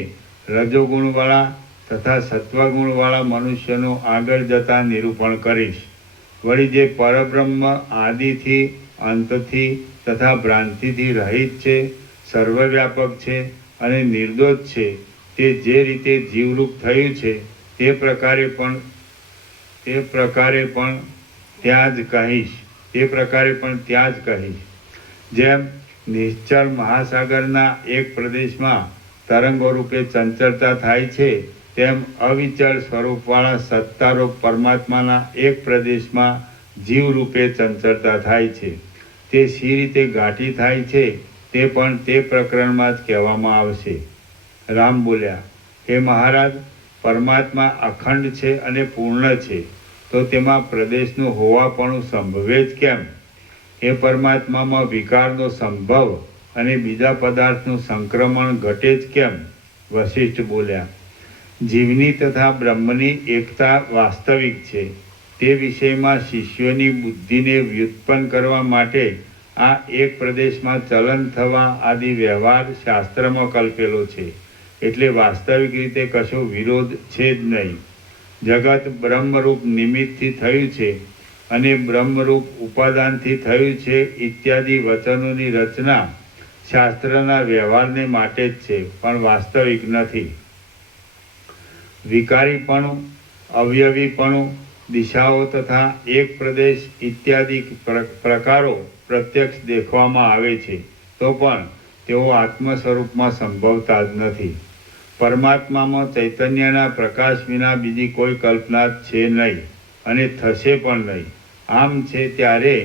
રજોગુણવાળા તથા સત્વગુણવાળા મનુષ્યનું આગળ જતાં નિરૂપણ કરીશ. વળી જે પરબ્રહ્મ આદિથી, અંતથી તથા ભ્રાંતિથી રહિત છે, સર્વવ્યાપક છે અને નિર્દોષ છે, તે જે રીતે જીવરૂપ થયું છે તે પ્રકારે પણ ત્યાં જ કહીશ. જેમ નિશ્ચળ મહાસાગરના એક પ્રદેશમાં તરંગો રૂપે ચંચળતા થાય છે, તેમ અવિચળ સ્વરૂપવાળા સત્તારૂપ પરમાત્માના એક પ્રદેશમાં જીવ રૂપે ચંચળતા થાય છે. તે શી રીતે ઘાટી થાય છે તે પણ તે પ્રકરણમાં જ કહેવામાં આવશે. રામ બોલ્યા, હે મહારાજ, પરમાત્મા અખંડ છે અને પૂર્ણ છે, તો તેમાં પ્રદેશનું હોવાપણું સંભવે જ કેમ? એ પરમાત્મામાં વિકારનો સંભવ અને બીજા પદાર્થનું સંક્રમણ ઘટે જ કેમ? વશિષ્ઠ બોલ્યા, જીવની તથા બ્રહ્મની એકતા વાસ્તવિક છે. તે વિષયમાં શિષ્યોની બુદ્ધિને વ્યુત્પન્ન કરવા માટે આ એક પ્રદેશમાં ચલન થવા આદિ વ્યવહાર શાસ્ત્રમાં કલ્પેલો છે. એટલે વાસ્તવિક રીતે કશો વિરોધ છે જ નહીં. જગત બ્રહ્મરૂપ નિમિત્તથી થયું છે અને બ્રહ્મરૂપ ઉપાદાનથી થયું છે ઇત્યાદિ વચનોની રચના શાસ્ત્રના વ્યવહારને માટે જ છે, પણ વાસ્તવિક નથી. વિકારીપણું, અવયવીપણું, દિશાઓ તથા એક પ્રદેશ ઇત્યાદિ પ્રકારો પ્રત્યક્ષ દેખવામાં આવે છે, તો પણ તેઓ આત્મ સ્વરૂપમાં સંભવતા જ નથી. પરમાત્મામાં ચૈતન્યના પ્રકાશ વિના બીજી કોઈ કલ્પના છે નહીં અને થશે પણ નહીં. આમ છે ત્યારે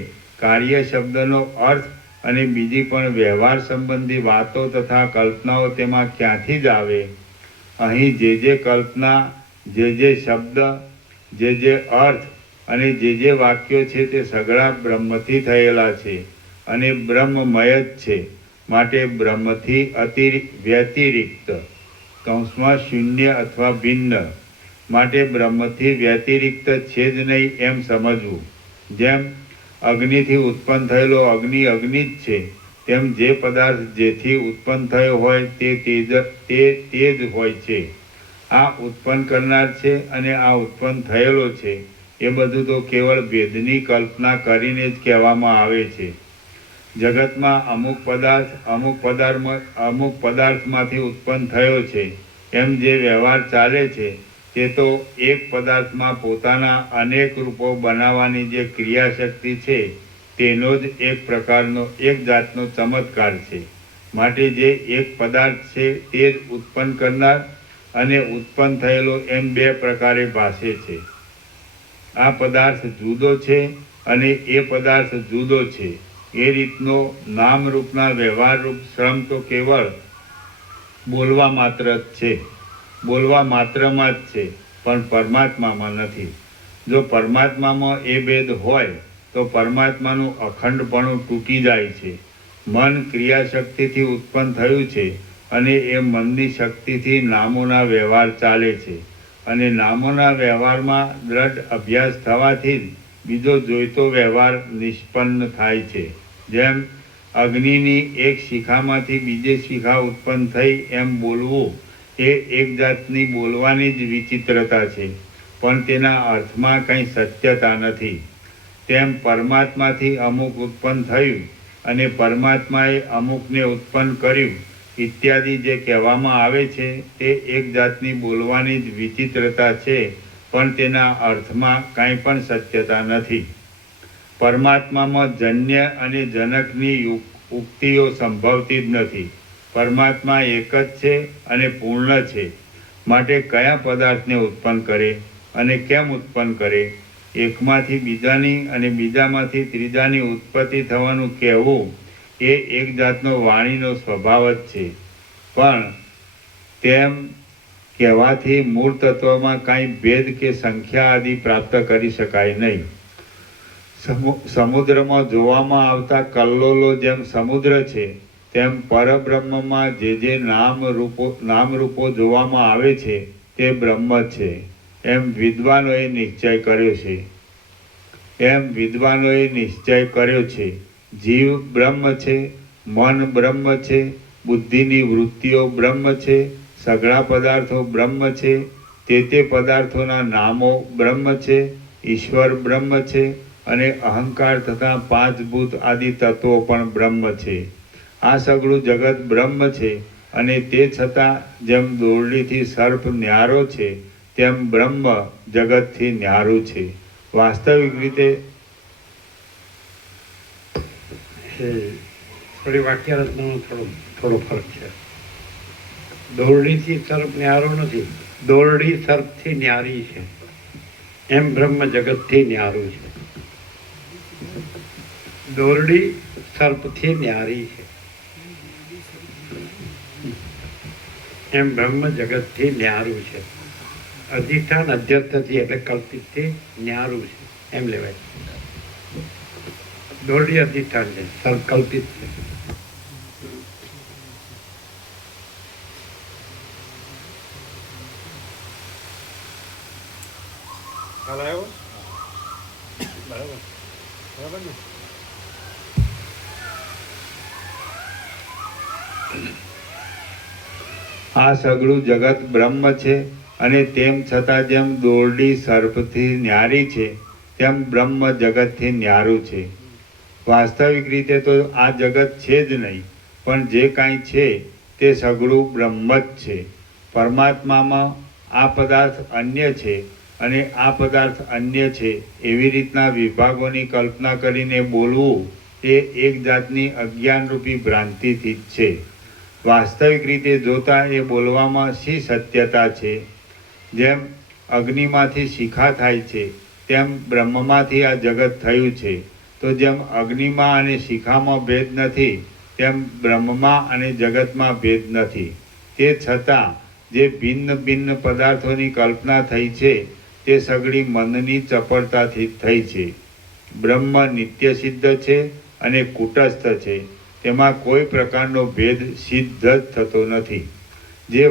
કાર્ય શબ્દનો અર્થ અને બીજી પણ વ્યવહાર સંબંધી વાતો તથા કલ્પનાઓ તેમાં ક્યાંથી જ આવે? અહીં જે કલ્પના, જે શબ્દ, જે અર્થ અને જે વાક્યો છે તે સગળા બ્રહ્મથી થયેલા છે અને બ્રહ્મમય જ છે. માટે બ્રહ્મથી વ્યતિરિક્ત કૌંસમાં શૂન્ય અથવા ભિન્ન, માટે બ્રહ્મથી વ્યતિરિક્ત છે જ નહીં એમ સમજવું. જેમ અગ્નિથી ઉત્પન્ન થયેલો અગ્નિ જ છે, તેમ જે પદાર્થ જેથી ઉત્પન્ન થયો હોય તે જ હોય છે. આ ઉત્પન્ન કરનાર છે અને આ ઉત્પન્ન થયેલો છે એ બધું તો કેવળ ભેદની કલ્પના કરીને જ કહેવામાં આવે છે. જગતમાં અમુક પદાર્થમાંથી ઉત્પન્ન થયો છે એમ જે વ્યવહાર ચાલે છે તે તો એક પદાર્થમાં પોતાના અનેક રૂપો બનાવવાની જે ક્રિયાશક્તિ છે તેનો જ એક જાતનો ચમત્કાર છે. માટે જે એક પદાર્થ છે તે જ ઉત્પન્ન કરનાર અને ઉત્પન્ન થયેલો એમ બે પ્રકારે ભાસે છે. આ પદાર્થ જુદો છે અને એ પદાર્થ જુદો છે. એ રીતનો નામરૂપના વ્યવહારરૂપ શ્રમ તો કેવળ બોલવા માત્ર જ છે, બોલવા માત્રમાં જ છે, પણ પરમાત્મામાં નથી. જો પરમાત્મામાં એ ભેદ હોય તો પરમાત્માનું અખંડપણું તૂટી જાય છે. મન ક્રિયાશક્તિથી ઉત્પન્ન થયું છે અને એ મનની શક્તિથી નામોના વ્યવહાર ચાલે છે અને નામોના વ્યવહારમાં દ્રઢ અભ્યાસ થવાથી જ બીજો જોઈતો વ્યવહાર નિષ્પન્ન થાય છે. જેમ અગ્નિની એક શિખામાંથી બીજે શિખા ઉત્પન્ન થઈ એમ બોલવું એ એક જાતની બોલવાની જ વિચિત્રતા છે, પણ તેના અર્થમાં કંઈ સત્યતા નથી. તેમ પરમાત્માથી અમુક ઉત્પન્ન થયું અને પરમાત્માએ અમુકને ઉત્પન્ન કર્યું ઇત્યાદિ જે કહેવામાં આવે છે તે એક જાતની બોલવાની જ વિચિત્રતા છે, પણ તેના અર્થમાં કાંઈ પણ સત્યતા નથી. પરમાત્મામાં જન્ય અને જનકની ઉક્તિઓ સંભવતી જ નથી. પરમાત્મા એક જ છે અને પૂર્ણ છે. માટે કયા પદાર્થને ઉત્પન્ન કરે અને કેમ ઉત્પન્ન કરે? એકમાંથી બીજાની અને બીજામાંથી ત્રીજાની ઉત્પત્તિ થવાનું કહેવું એ એક જાતનો વાણીનો સ્વભાવ જ છે, પણ તેમ કહેવાથી મૂળ તત્વમાં કાંઈ ભેદ કે સંખ્યા આદિ પ્રાપ્ત કરી શકાય નહીં. સમુદ્રમાં જોવામાં આવતા કલ્લોલો જેમ સમુદ્ર છે તેમ પરબ્રહ્મમાં જે નામરૂપો જોવામાં આવે છે તે બ્રહ્મ છે એમ વિદ્વાનોએ નિશ્ચય કર્યો છે. જીવ બ્રહ્મ છે, મન બ્રહ્મ છે, બુદ્ધિની વૃત્તિઓ બ્રહ્મ છે, સઘળા પદાર્થો બ્રહ્મ છે, તે પદાર્થોના નામો બ્રહ્મ છે, ઈશ્વર બ્રહ્મ છે અને અહંકાર તથા પાંચભૂત આદિ તત્વો પણ બ્રહ્મ છે. આ સઘળું જગત બ્રહ્મ છે અને તે છતાં જેમ દોરડીથી સર્પ ન્યારો છે તેમ બ્રહ્મ જગતથી ન્યારું છે. વાસ્તવિક રીતે થોડી વાક્ય રચનાનો થોડો ફરક છે. દોરડીથી સર્પ ન્યારો નથી, દોરડી સર્પથી ન્યારી છે એમ બ્રહ્મ જગતથી ન્યારું છે. દોરડી સર્પથી ન્યારી છે એમ બ્રહ્મ જગતથી ન્યારું છે. અધિષ્ઠાન અધ્યસ્થથી એટલે કલ્પિતથી ન્યારું છે એમ લેવાય. દોરડી અધિષ્ઠાન છે, સંકલ્પિત છે. ખ્યાલ આવ્યો? બરાબર બરાબર ને? આ સગળું જગત બ્રહ્મ છે અને તેમ છતાં જેમ દોરડી સર્પથી ન્યારી છે તેમ બ્રહ્મ જગતથી ન્યારું છે. વાસ્તવિક રીતે તો આ જગત છે જ નહીં, પણ જે કાંઈ છે તે સગળું બ્રહ્મ જ છે. પરમાત્મામાં આ પદાર્થ અન્ય છે અને આ પદાર્થ અન્ય છે એવી રીતના વિભાગોની કલ્પના કરીને બોલવું એ એક જાતની અજ્ઞાનરૂપી ભ્રાંતિથી જ છે. વાસ્તવિક રીતે જોતાં એ બોલવામાં શી સત્યતા છે? જેમ અગ્નિમાંથી શિખા થાય છે તેમ બ્રહ્મમાંથી આ જગત થયું છે. તો જેમ અગ્નિમાં અને શિખામાં ભેદ નથી તેમ બ્રહ્મમાં અને જગતમાં ભેદ નથી. તે છતાં જે ભિન્ન ભિન્ન પદાર્થોની કલ્પના થઈ છે તે સગળી મનની ચપળતાથી થઈ છે. બ્રહ્મ નિત્ય સિદ્ધ છે અને કૂટસ્થ છે. તેમાં કોઈ પ્રકારનો ભેદ સિદ્ધ જ થતો નથી. જે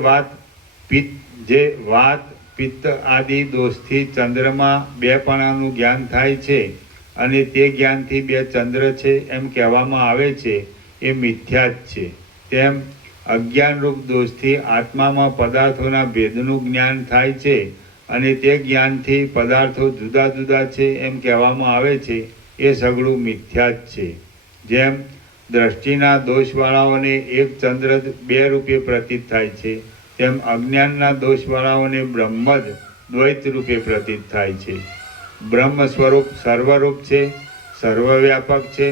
વાત પિત્ત આદિ દોષથી ચંદ્રમાં બેપણાનું જ્ઞાન થાય છે અને તે જ્ઞાનથી બે ચંદ્ર છે એમ કહેવામાં આવે છે એ મિથ્યા જ છે. તેમ અજ્ઞાનરૂપ દોષથી આત્મામાં પદાર્થોના ભેદનું જ્ઞાન થાય છે અને તે જ્ઞાનથી પદાર્થો જુદા જુદા છે એમ કહેવામાં આવે છે એ સગળું મિથ્યા જ છે. જેમ દ્રષ્ટિના દોષવાળાઓને એક ચંદ્ર બે રૂપે પ્રતીત થાય છે તેમ અજ્ઞાનના દોષવાળાઓને બ્રહ્મ જ દ્વૈત રૂપે પ્રતીત થાય છે. બ્રહ્મ સ્વરૂપ સર્વરૂપ છે, સર્વવ્યાપક છે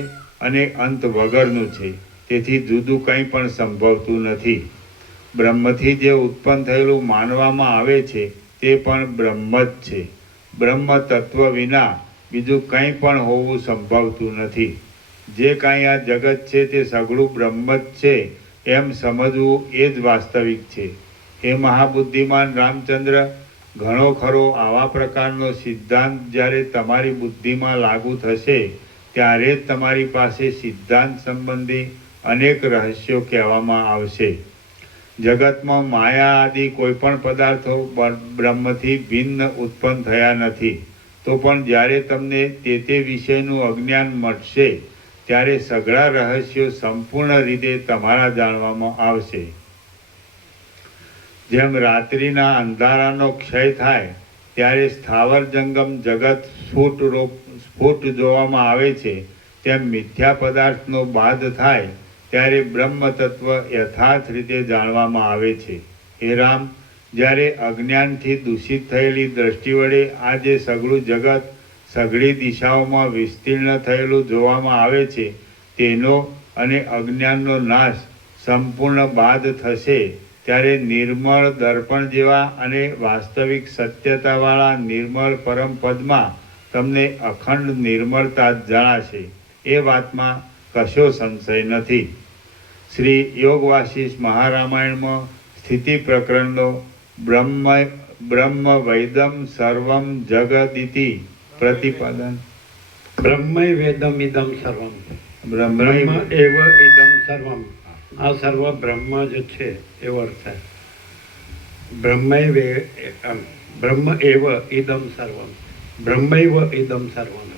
અને અંત વગરનું છે. તેથી જુદું કંઈ પણ સંભવતું નથી. બ્રહ્મથી જે ઉત્પન્ન થયેલું માનવામાં આવે છે તે પણ બ્રહ્મ જ છે. બ્રહ્મ તત્વ વિના બીજું કંઈ પણ હોવું સંભવતું નથી. જે કાંઈ આ જગત છે તે સગળું બ્રહ્મ જ છે એમ સમજવું એ જ વાસ્તવિક છે. હે મહાબુદ્ધિમાન રામચંદ્ર, ઘણો ખરો આવા પ્રકારનો સિદ્ધાંત જ્યારે તમારી બુદ્ધિમાં લાગુ થશે ત્યારે જ તમારી પાસે સિદ્ધાંત સંબંધી અનેક રહસ્યો કહેવામાં આવશે. જગતમાં માયા આદિ કોઈ પણ પદાર્થો બ્રહ્મથી ભિન્ન ઉત્પન્ન થયા નથી. તો પણ જ્યારે તમને તે વિષયનું અજ્ઞાન મળશે ત્યારે સઘળા રહસ્યો સંપૂર્ણ રીતે તમારા જાણવામાં આવશે. જેમ રાત્રિના અંધારાનો ક્ષય થાય ત્યારે સ્થાવર જંગમ જગત સ્ફુટ જોવામાં આવે છે, તેમ મિથ્યા પદાર્થનો બાદ થાય ત્યારે બ્રહ્મ તત્વ યથાર્થ રીતે જાણવામાં આવે છે. હે રામ, જ્યારે અજ્ઞાનથી દૂષિત થયેલી દ્રષ્ટિ વડે આ જે સઘળું જગત સઘળી દિશાઓમાં વિસ્તીર્ણ થયેલું જોવામાં આવે છે તેનો અને અજ્ઞાનનો નાશ સંપૂર્ણ બાદ થશે ત્યારે નિર્મળ દર્પણ જેવા અને વાસ્તવિક સત્યતાવાળા નિર્મળ પરમ પદમાં તમને અખંડ નિર્મળતા જ જણાશે. એ વાતમાં કશો સંશય નથી. શ્રી યોગ વાસિષ્ઠ મહારામાયણમાં સ્થિતિ પ્રકરણનો બ્રહ્મ વૈદમ સર્વમ જગદિતિ પ્રતિપાદન. બ્રહ્મ વેદમ ઇદમ સર્વમ, બ્રહ્મ બ્રહ્મ એવ ઇદમ સર્વમ. આ સર્વ બ્રહ્મ જ છે એવો અર્થ થાય. બ્રહ્મ એવ ઇદમ સર્વમ, બ્રહ્મૈવ ઇદમ સર્વમ,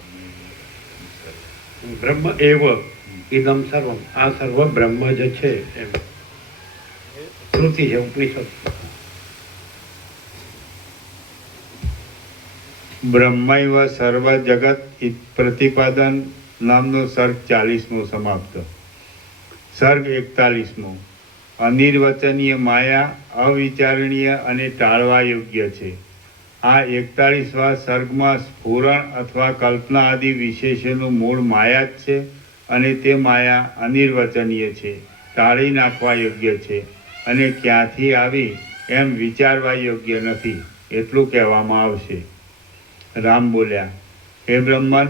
બ્રહ્મ એવ ઇદમ સર્વમ. આ સર્વ બ્રહ્મ જ છે એમ શ્રુતિ છે, ઉપનિષદ. બ્રહ્મૈવ સર્વ જગત પ્રતિપાદન નામનો સર્ગ 40મો સમાપ્ત. સર્ગ 41મો. અનિર્વચનીય માયા અવિચારણીય અને ટાળવા યોગ્ય છે. આ 41વા સર્ગમાં સ્ફુરણ અથવા કલ્પના આદિ વિશેષોનું મૂળ માયા જ છે અને તે માયા અનિર્વચનીય છે, ટાળી નાખવા યોગ્ય છે અને ક્યાંથી આવી એમ વિચારવા યોગ્ય નથી એટલું કહેવામાં આવશે. રામ બોલ્યા, હે બ્રહ્મન,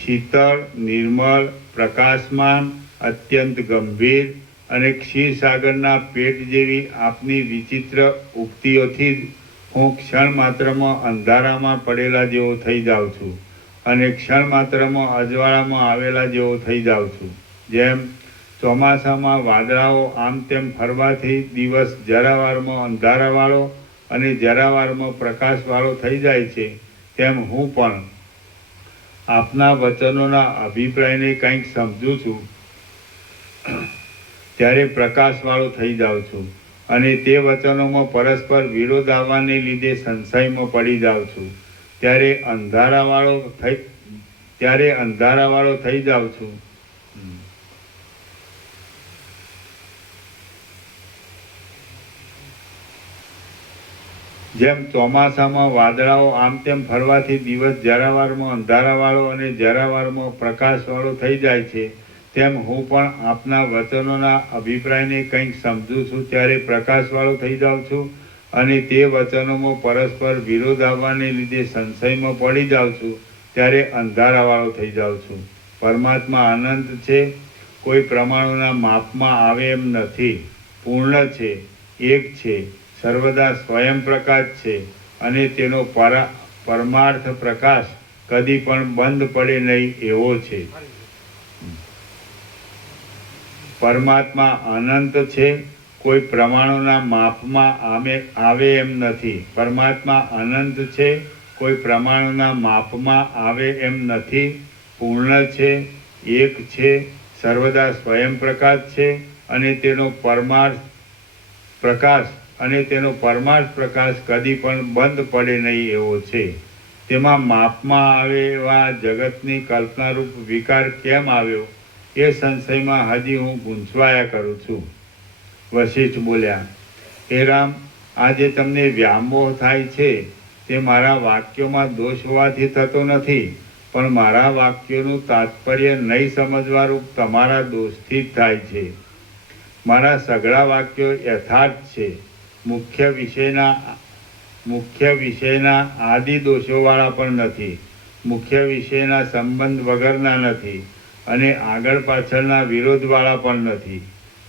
શીતળ, નિર્મળ, પ્રકાશમાન, અત્યંત ગંભીર અને ક્ષીરસાગરના પેટ જેવી આપની વિચિત્ર ઉક્તિઓથી જ હું ક્ષણ માત્રમાં અંધારામાં પડેલા જેવો થઈ જાઉં છું અને ક્ષણ માત્રમાં અજવાળામાં આવેલા જેવો થઈ જાઉં છું. જેમ ચોમાસામાં વાદળાઓ આમ તેમ ફરવાથી દિવસ જરાવારમાં અંધારાવાળો અને જરાવારમાં પ્રકાશવાળો થઈ જાય છે, તેમ હું પણ આપના વચનોના અભિપ્રાયને કંઈક સમજું છું ત્યારે પ્રકાશવાળો થઈ જાઉં છું અને તે વચનોમાં પરસ્પર વિરોધ આવવાને લીધે સંશયમાં પડી જાઉં છું. ત્યારે અંધારાવાળો થઈ જાઉં છું. જેમ ચોમાસામાં વાદળાઓ આમ તેમ ફરવાથી દિવસ જરાવારમાં અંધારાવાળો અને જરાવારમાં પ્રકાશવાળો થઈ જાય છે, તેમ હું પણ આપના વચનોના અભિપ્રાયને કંઈક સમજું છું ત્યારે પ્રકાશવાળો થઈ જાઉં છું અને તે વચનોમાં પરસ્પર વિરોધ આવવાને લીધે સંશયમાં પડી જાઉં છું ત્યારે અંધારાવાળો થઈ જાઉં છું. પરમાત્મા અનંત છે, કોઈ પ્રમાણોના માપમાં આવે એમ નથી, પૂર્ણ છે, એક છે, સર્વદા સ્વયં પ્રકાશ છે અને તેનો પરમાર્થ પ્રકાશ કદી પણ બંધ પડે નહીં એવો છે. પરમાત્મા અનંત છે, કોઈ પ્રમાણોના માપમાં આવે એમ નથી. પરમાત્મા અનંત છે, કોઈ પ્રમાણોના માપમાં આવે એમ નથી, પૂર્ણ છે, એક છે, સર્વદા સ્વયં પ્રકાશ છે અને તેનો પરમાર્થ પ્રકાશ કદી પણ બંધ પડે નહીં એવો છે. તેમાં માપમાં આવે એવા જગતની કલ્પનારૂપ વિકાર કેમ આવ્યો એ સંશયમાં હજી હું ગૂંચવાયા કરું છું. વશિષ્ઠ બોલ્યા, હે રામ, આજે તમને વ્યામોહ થાય છે તે મારા વાક્યોમાં દોષ હોવાથી થતો નથી, પણ મારા વાક્યોનું તાત્પર્ય નહીં સમજવારૂપ તમારા દોષથી જ થાય છે. મારા સઘળા વાક્યો યથાર્થ છે, મુખ્ય વિષયના આદિ દોષોવાળા પણ નથી, મુખ્ય વિષયના સંબંધ વગરના નથી અને આગળ પાછળના વિરોધવાળા પણ નથી.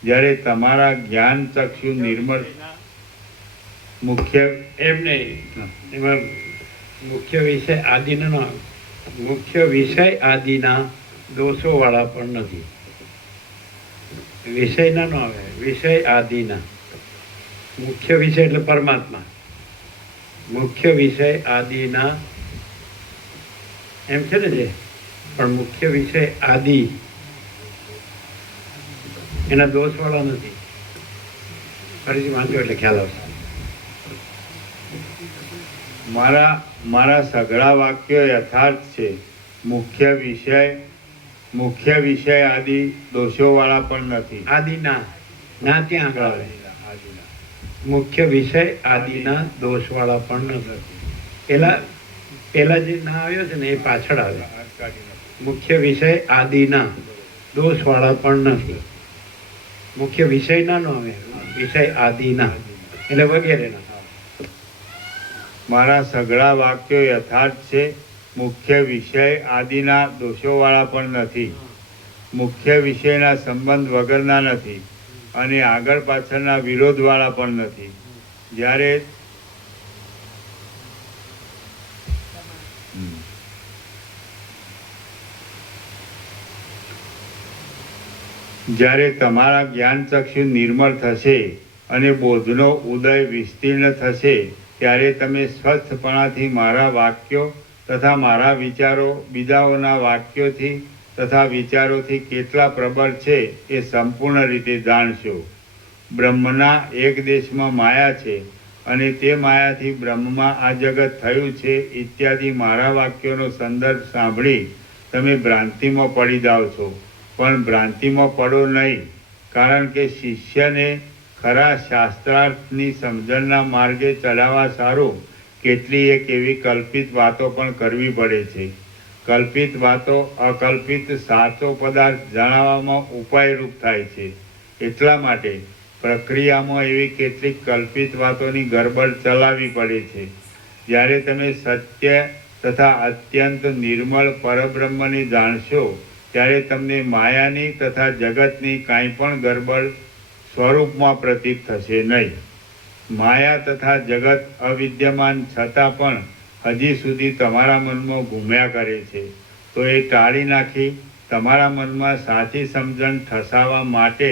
જ્યારે તમારા જ્ઞાન ચક્ષુ નિર્મળ મુખ્ય આદિના દોષોવાળા પણ નથી. વિષયના નો આવે, વિષય આદિના. મુખ્ય વિષય એટલે પરમાત્મા. મુખ્ય વિષય આદિના એમ છે ને, જે પણ મુખ્ય વિષય આદિ એના દોષવાળા નથી. ફરીથી વાંચો એટલે ખ્યાલ આવશે. મારા સઘળા વાક્યો યથાર્થ છે, મુખ્ય વિષય આદિ દોષોવાળા પણ નથી. આદિના ના ત્યાં આગળ આવે. મુખ્ય વિષય આદિના દોષવાળા પણ નથી. પેલા જે ના આવ્યો છે ને એ પાછળ આવે. મુખ્ય વિષય આદિના દોષવાળા પણ નથી. મુખ્ય વિષયના નો આવે, વિષય આદિના એટલે વગેરેના. મારા સઘળા વાક્યો યથાર્થ છે, મુખ્ય વિષય આદિના દોષોવાળા પણ નથી, મુખ્ય વિષયના સંબંધ વગરના નથી અને આગળ પાછળના વિરોધવાળા પણ નથી. જ્યારે તમારા જ્ઞાન ચક્ષુ નિર્મળ થશે અને બોધનો ઉદય વિસ્તીર્ણ થશે ત્યારે તમે સ્વસ્થપણાથી મારા વાક્યો તથા મારા વિચારો બીજાઓના વાક્યોથી તથા વિચારોથી કેટલા પ્રબળ છે એ સંપૂર્ણ રીતે જાણશો. બ્રહ્મના એક દેશમાં માયા છે અને તે માયાથી બ્રહ્મમાં આ જગત થયું છે ઇત્યાદિ મારા વાક્યોનો સંદર્ભ સાંભળી તમે ભ્રાંતિમાં પડી જાઓ છો. પણ ભ્રાંતિમાં પડો નહીં, કારણ કે શિષ્યને ખરા શાસ્ત્રાર્થની સમજણના માર્ગે ચલાવવા સારું કેટલી એક એવી કલ્પિત વાતો પણ કરવી પડે છે. કલ્પિત વાતો અકલ્પિત સાચો પદાર્થ જણાવવામાં ઉપાયરૂપ થાય છે. એટલા માટે પ્રક્રિયામાં એવી કેટલીક કલ્પિત વાતોની ગરબડ ચલાવવી પડે છે. જ્યારે તમે સત્ય તથા અત્યંત નિર્મળ પરબ્રહ્મને જાણશો ત્યારે તમને માયાની તથા જગતની કાંઈ પણ ગરબડ સ્વરૂપમાં પ્રતીત થશે નહીં. માયા તથા જગત અવિદ્યમાન છતાં પણ હજી સુધી તમારા મનમાં ઘૂમ્યા કરે છે, તો એ ટાળી નાખી તમારા મનમાં સાચી સમજણ ઠસાવવા માટે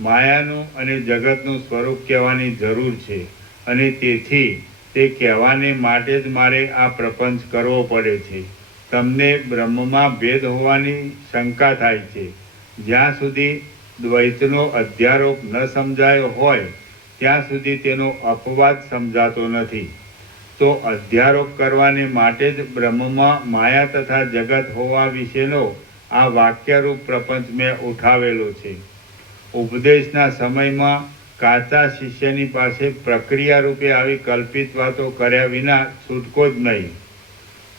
માયાનું અને જગતનું સ્વરૂપ કહેવાની જરૂર છે. અને તેથી તે કહેવાને માટે જ મારે આ પ્રપંચ કરવો પડે છે. તમને બ્રહ્મમાં ભેદ હોવાની શંકા થાય છે. જ્યાં સુધી દ્વૈતનો અધ્યારોપ ન સમજાયો હોય ત્યાં સુધી તેનો અપવાદ સમજાતો નથી. તો અધ્યારોપ કરવાને માટે જ બ્રહ્મમાં માયા તથા જગત હોવા વિશેનો આ વાક્યરૂપ પ્રપંચ મેં ઉઠાવેલો છે. ઉપદેશના સમયમાં કાચા શિષ્યની પાસે પ્રક્રિયા રૂપે આવી કલ્પિત વાતો કર્યા વિના છૂટકો જ નહીં.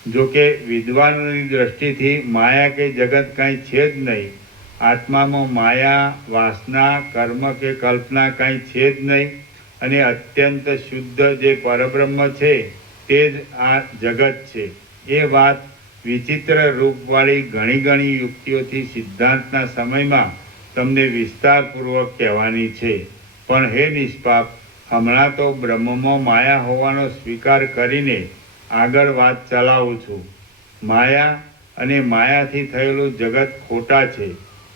જોકે વિદ્વાનોની દ્રષ્ટિથી માયા કે જગત કાંઈ છે જ નહીં. આત્મામાં માયા, વાસના, કર્મ કે કલ્પના કાંઈ છે જ નહીં. અને અત્યંત શુદ્ધ જે પરબ્રહ્મ છે તે જ આ જગત છે. એ વાત વિચિત્ર રૂપવાળી ઘણી ઘણી યુક્તિઓથી સિદ્ધાંતના સમયમાં તમને વિસ્તારપૂર્વક કહેવાની છે. પણ હે નિષ્પાપ, હમણાં તો બ્રહ્મમાં માયા હોવાનો સ્વીકાર કરીને આગળ વાત ચલાવું છું. માયા અને માયાથી થયેલું જગત ખોટા છે,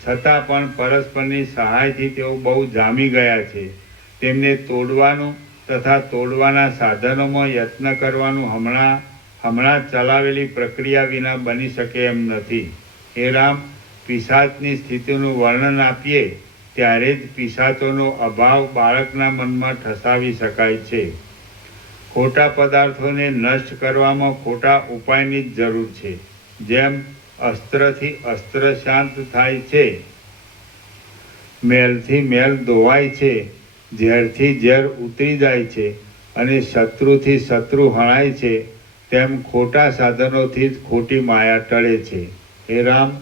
છતાં પણ પરસ્પરની સહાયથી તેઓ બહુ જામી ગયા છે. તેમને તોડવાનું તથા તોડવાના સાધનોમાં યત્ન કરવાનું હમણાં ચલાવેલી પ્રક્રિયા વિના બની શકે એમ નથી. હે રામ, પિશાચની સ્થિતિનું વર્ણન આપીએ ત્યારે જ પિશાચોનો અભાવ બાળકના મનમાં ઠસાવી શકાય છે. ખોટા પદાર્થોને નષ્ટ કરવામાં ખોટા ઉપાયની જ જરૂર છે. જેમ અસ્ત્રથી અસ્ત્ર શાંત થાય છે, મેલથી મેલ ધોવાય છે, ઝેરથી ઝેર ઉતરી જાય છે અને શત્રુથી શત્રુ હણાય છે, તેમ ખોટા સાધનોથી જ ખોટી માયા ટળે છે. હે રામ,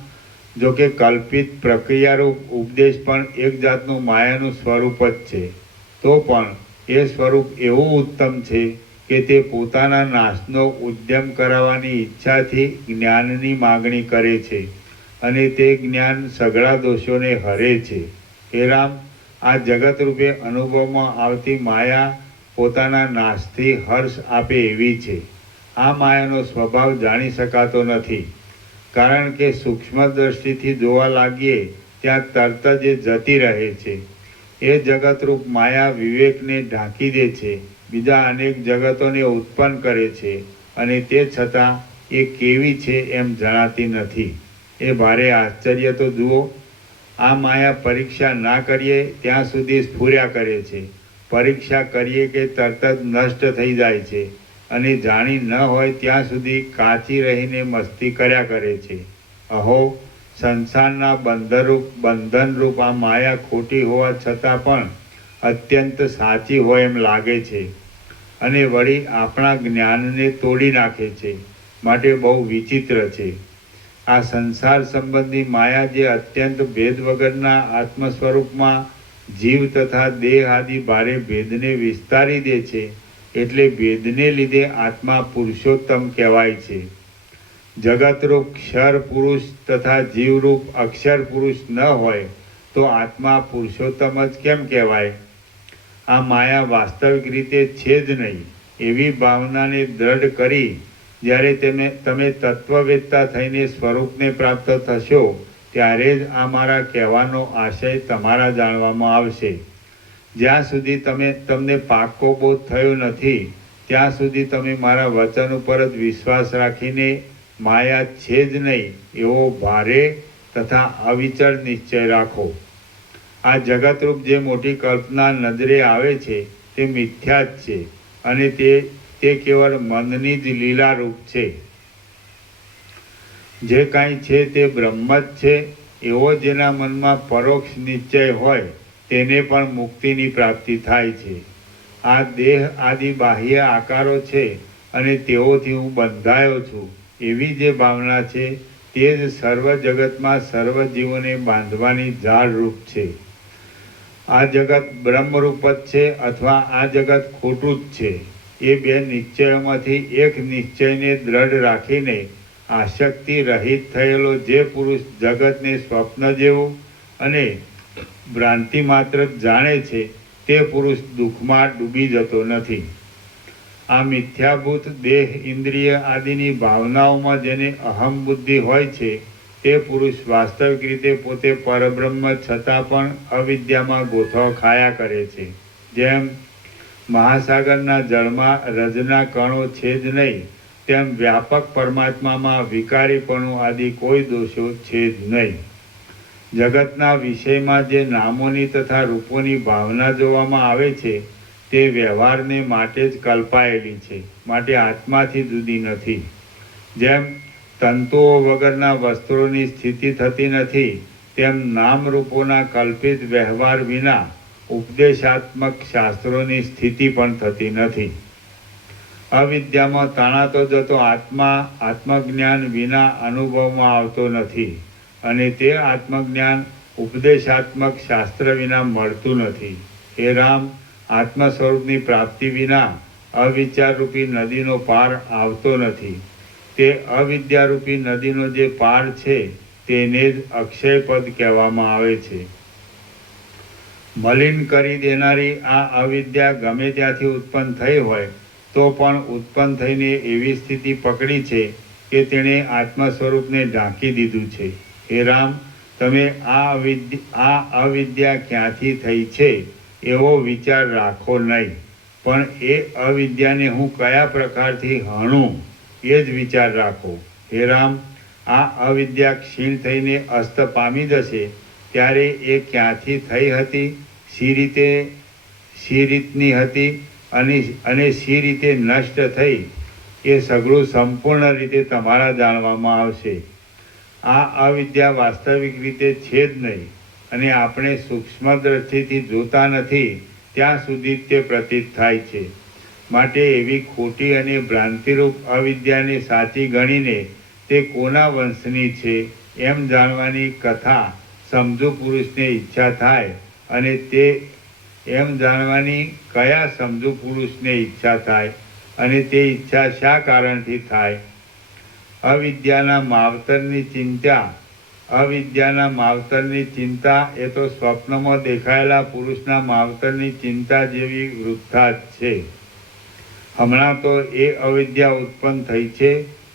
જો કે કલ્પિત પ્રક્રિયારૂપ ઉપદેશ પણ એક જાતનું માયાનું સ્વરૂપ જ છે, તો પણ એ સ્વરૂપ એવું ઉત્તમ છે કે તે પોતાના નાશનો ઉદ્યમ કરાવવાની ઈચ્છાથી જ્ઞાનની માગણી કરે છે અને તે જ્ઞાન સઘળા દોષોને હરે છે. હે રામ, આ જગતરૂપે અનુભવમાં આવતી માયા પોતાના નાશથી હર્ષ આપે એવી છે. આ માયાનો સ્વભાવ જાણી શકાતો નથી, કારણ કે સૂક્ષ્મ દ્રષ્ટિથી જોવા લાગીએ ત્યાં તરત જ જતી રહે છે. એ જગતરૂપ માયા વિવેકને ઢાંકી દે છે, બીજા અનેક જગતોને ઉત્પન્ન કરે છે અને તે છતાં એ કેવી છે એમ જણાતી નથી. એ ભારે આશ્ચર્ય તો જુઓ. આ માયા પરીક્ષા ના કરીએ ત્યાં સુધી સ્ફુર્યા કરે છે, પરીક્ષા કરીએ કે તરત જ નષ્ટ થઈ જાય છે અને જાણી ન હોય ત્યાં સુધી કાચી રહીને મસ્તી કર્યા કરે છે. અહો, સંસારના બંધનરૂપ આ માયા ખોટી હોવા છતાં પણ અત્યંત સાચી હોય એમ લાગે છે અને વળી આપણા જ્ઞાનને તોડી નાખે છે, માટે બહુ વિચિત્ર છે. આ સંસાર સંબંધી માયા જે અત્યંત ભેદ વગરના આત્મ સ્વરૂપમાં જીવ તથા દેહ આદિ ભારે ભેદને વિસ્તારી દે છે, એટલે ભેદને લીધે આત્મા પુરુષોત્તમ કહેવાય છે. જગતરૂપ ક્ષર પુરુષ તથા જીવરૂપ અક્ષર પુરુષ ન હોય તો આત્મા પુરુષોત્તમ જ કેમ કહેવાય? આ માયા વાસ્તવિક રીતે છે જ નહીં એવી ભાવનાને દ્રઢ કરી જ્યારે તમે તત્વવેત્તા થઈને સ્વરૂપને પ્રાપ્ત થશો ત્યારે જ આ મારા કહેવાનો આશય તમારા જાણવામાં આવશે. જ્યાં સુધી તમને પાક્કો બોધ થયો નથી ત્યાં સુધી તમે મારા વચન ઉપર જ વિશ્વાસ રાખીને માયા છે જ નહીં એવો ભારે તથા અવિચળ નિશ્ચય રાખો. આ જગતરૂપ જે મોટી કલ્પના નજરે આવે છે તે મિથ્યા જ છે અને તે કેવળ મનની જ લીલારૂપ છે. જે કાંઈ છે તે બ્રહ્મ જ છે એવો જેના મનમાં પરોક્ષ નિશ્ચય હોય તેને પણ મુક્તિની પ્રાપ્તિ થાય છે. આ દેહ આદિ બાહ્ય આકારો છે અને તેઓથી હું બંધાયો છું એવી જે ભાવના છે તે જ સર્વ જગતમાં સર્વ જીવોને બાંધવાની ઝાડરૂપ છે. આ જગત બ્રહ્મરૂપ જ છે અથવા આ જગત ખોટું જ છે. એ બે નિશ્ચયોમાંથી એક નિશ્ચયને દ્રઢ રાખીને આસક્તિ રહિત થયેલો જે પુરુષ જગતને સ્વપ્ન જેવું અને ભ્રાંતિ માત્ર જાણે છે તે પુરુષ દુઃખમાં ડૂબી જતો નથી. આ મિથ્યાભૂત દેહ ઇન્દ્રિય આદિની ભાવનાઓમાં જેને અહમ બુદ્ધિ હોય છે તે પુરુષ વાસ્તવિક રીતે પોતે પરબ્રહ્મ છતાં પણ અવિદ્યામાં ગોથો ખાયા કરે છે. જેમ મહાસાગરના જળમાં રજના કણો છે જ નહીં, તેમ વ્યાપક પરમાત્મામાં વિકારીપણું આદિ કોઈ દોષો છે જ નહીં. જગતના વિષયમાં જે નામોની તથા રૂપોની ભાવના જોવામાં આવે છે તે વ્યવહારને માટે જ કલ્પાયેલી છે, માટે આત્માથી જુદી નથી. જેમ તંતુઓ વગરના વસ્ત્રોની સ્થિતિ થતી નથી, તેમ નામરૂપોના કલ્પિત વ્યવહાર વિના ઉપદેશાત્મક શાસ્ત્રોની સ્થિતિ પણ થતી નથી. અવિદ્યામાં તણાતો જતો આત્મા આત્મજ્ઞાન વિના અનુભવમાં આવતો નથી, અને તે આત્મજ્ઞાન ઉપદેશાત્મક શાસ્ત્ર વિના મળતું નથી. હે રામ, આત્મ સ્વરૂપની પ્રાપ્તિ વિના અવિચારરૂપી નદીનો પાર આવતો નથી. તે અવિદ્યારૂપી નદીનો જે પાર છે તેને જ અક્ષયપદ કહેવામાં આવે છે. મલિન કરી દેનારી આ અવિદ્યા ગમે ત્યાંથી ઉત્પન્ન થઈ હોય તો પણ ઉત્પન્ન થઈને એવી સ્થિતિ પકડી છે કે તેણે આત્મ સ્વરૂપને ઢાંકી દીધું છે. હે રામ, તમે આ અવિદ્યા ક્યાંથી થઈ છે એવો વિચાર રાખો નહીં, પણ એ અવિદ્યાને હું કયા પ્રકારથી હણું એ જ વિચાર રાખો. હે રામ, આ અવિદ્યા ક્ષીણ થઈને અસ્ત પામી જશે ત્યારે એ ક્યાંથી થઈ હતી, શી રીતની હતી અને શી રીતે નષ્ટ થઈ એ સઘળું સંપૂર્ણ રીતે તમારા જાણવામાં આવશે. આ અવિદ્યા વાસ્તવિક રીતે છે જ નહીં, અને આપણે સૂક્ષ્મ દ્રષ્ટિથી જોતા નથી ત્યાં સુધી તે પ્રતીત થાય છે. માટે એવી ખોટી અને ભ્રાંતિરૂપ અવિદ્યાને સાચી ગણીને તે કોના વંશની છે એમ જાણવાની કથા સમજુ પુરુષને ઈચ્છા થાય, અને તે એમ જાણવાની કયા સમજુ પુરુષને ઈચ્છા થાય, અને તે ઈચ્છા શા કારણથી થાય? અવિદ્યાના માવતરની ચિંતા એ તો સ્વપ્નમાં દેખાયેલા પુરુષના માવતરની ચિંતા જેવી વૃથા જ છે. હમણાં તો એ અવિદ્યા ઉત્પન્ન થઈ છે,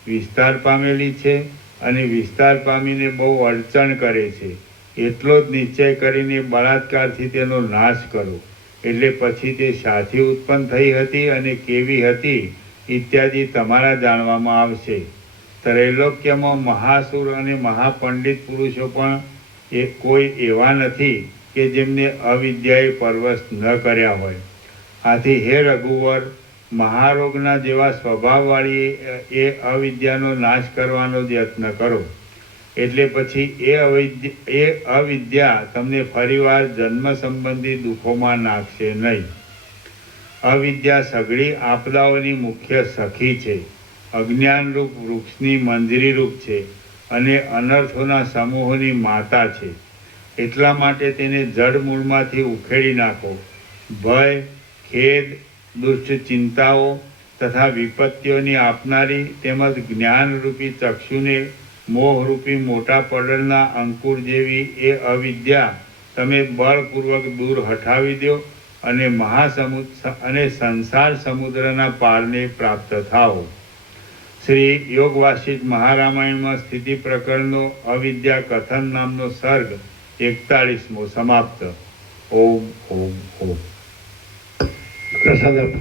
વિસ્તાર પામેલી છે, અને વિસ્તાર પામીને બહુ અડચણ કરે છે. એટલો જ નિશ્ચય કરીને બળાત્કારથી તેનો નાશ કરો, એટલે પછી તે શાથી ઉત્પન્ન થઈ હતી અને કેવી હતી ઇત્યાદિ તમારા જાણવામાં આવશે. ત્રૈલોક્યમાં મહાસુર અને મહાપંડિત પુરુષો પણ કોઈ એવા નથી કે જેમને અવિદ્યાએ પરવશ ન કર્યા હોય. આથી હે રઘુવર, મહારોગના જેવા સ્વભાવવાળી એ અવિદ્યાનો નાશ કરવાનો યત્ન કરો, એટલે પછી એ અવિદ્યા તમને ફરીવાર જન્મ સંબંધી દુઃખોમાં નાખશે નહીં. અવિદ્યા સઘળી આપદાઓની મુખ્ય સખી છે, અજ્ઞાનરૂપ વૃક્ષની મંજરીરૂપ છે, અને અનર્થોના સમૂહોની માતા છે. એટલા માટે તેને જડમૂળમાંથી ઉખેડી નાખો. ભય, ખેદ, દુષ્ટ ચિંતાઓ તથા વિપત્તિઓની આપનારી તેમજ જ્ઞાનરૂપી ચક્ષુને મોહરૂપી મોટા પડલના અંકુર જેવી એ અવિદ્યા તમે બળપૂર્વક દૂર હટાવી દો, અને સંસાર સમુદ્રના પારને પ્રાપ્ત થાઓ. શ્રી યોગ વાસિષ્ઠ મહારામાયણમાં સ્થિતિ પ્રકરણનો અવિદ્યા કથન નામનો સર્ગ 41મો સમાપ્ત. ઓમ ઓમ ઓમ. પ્રસાદ આપો.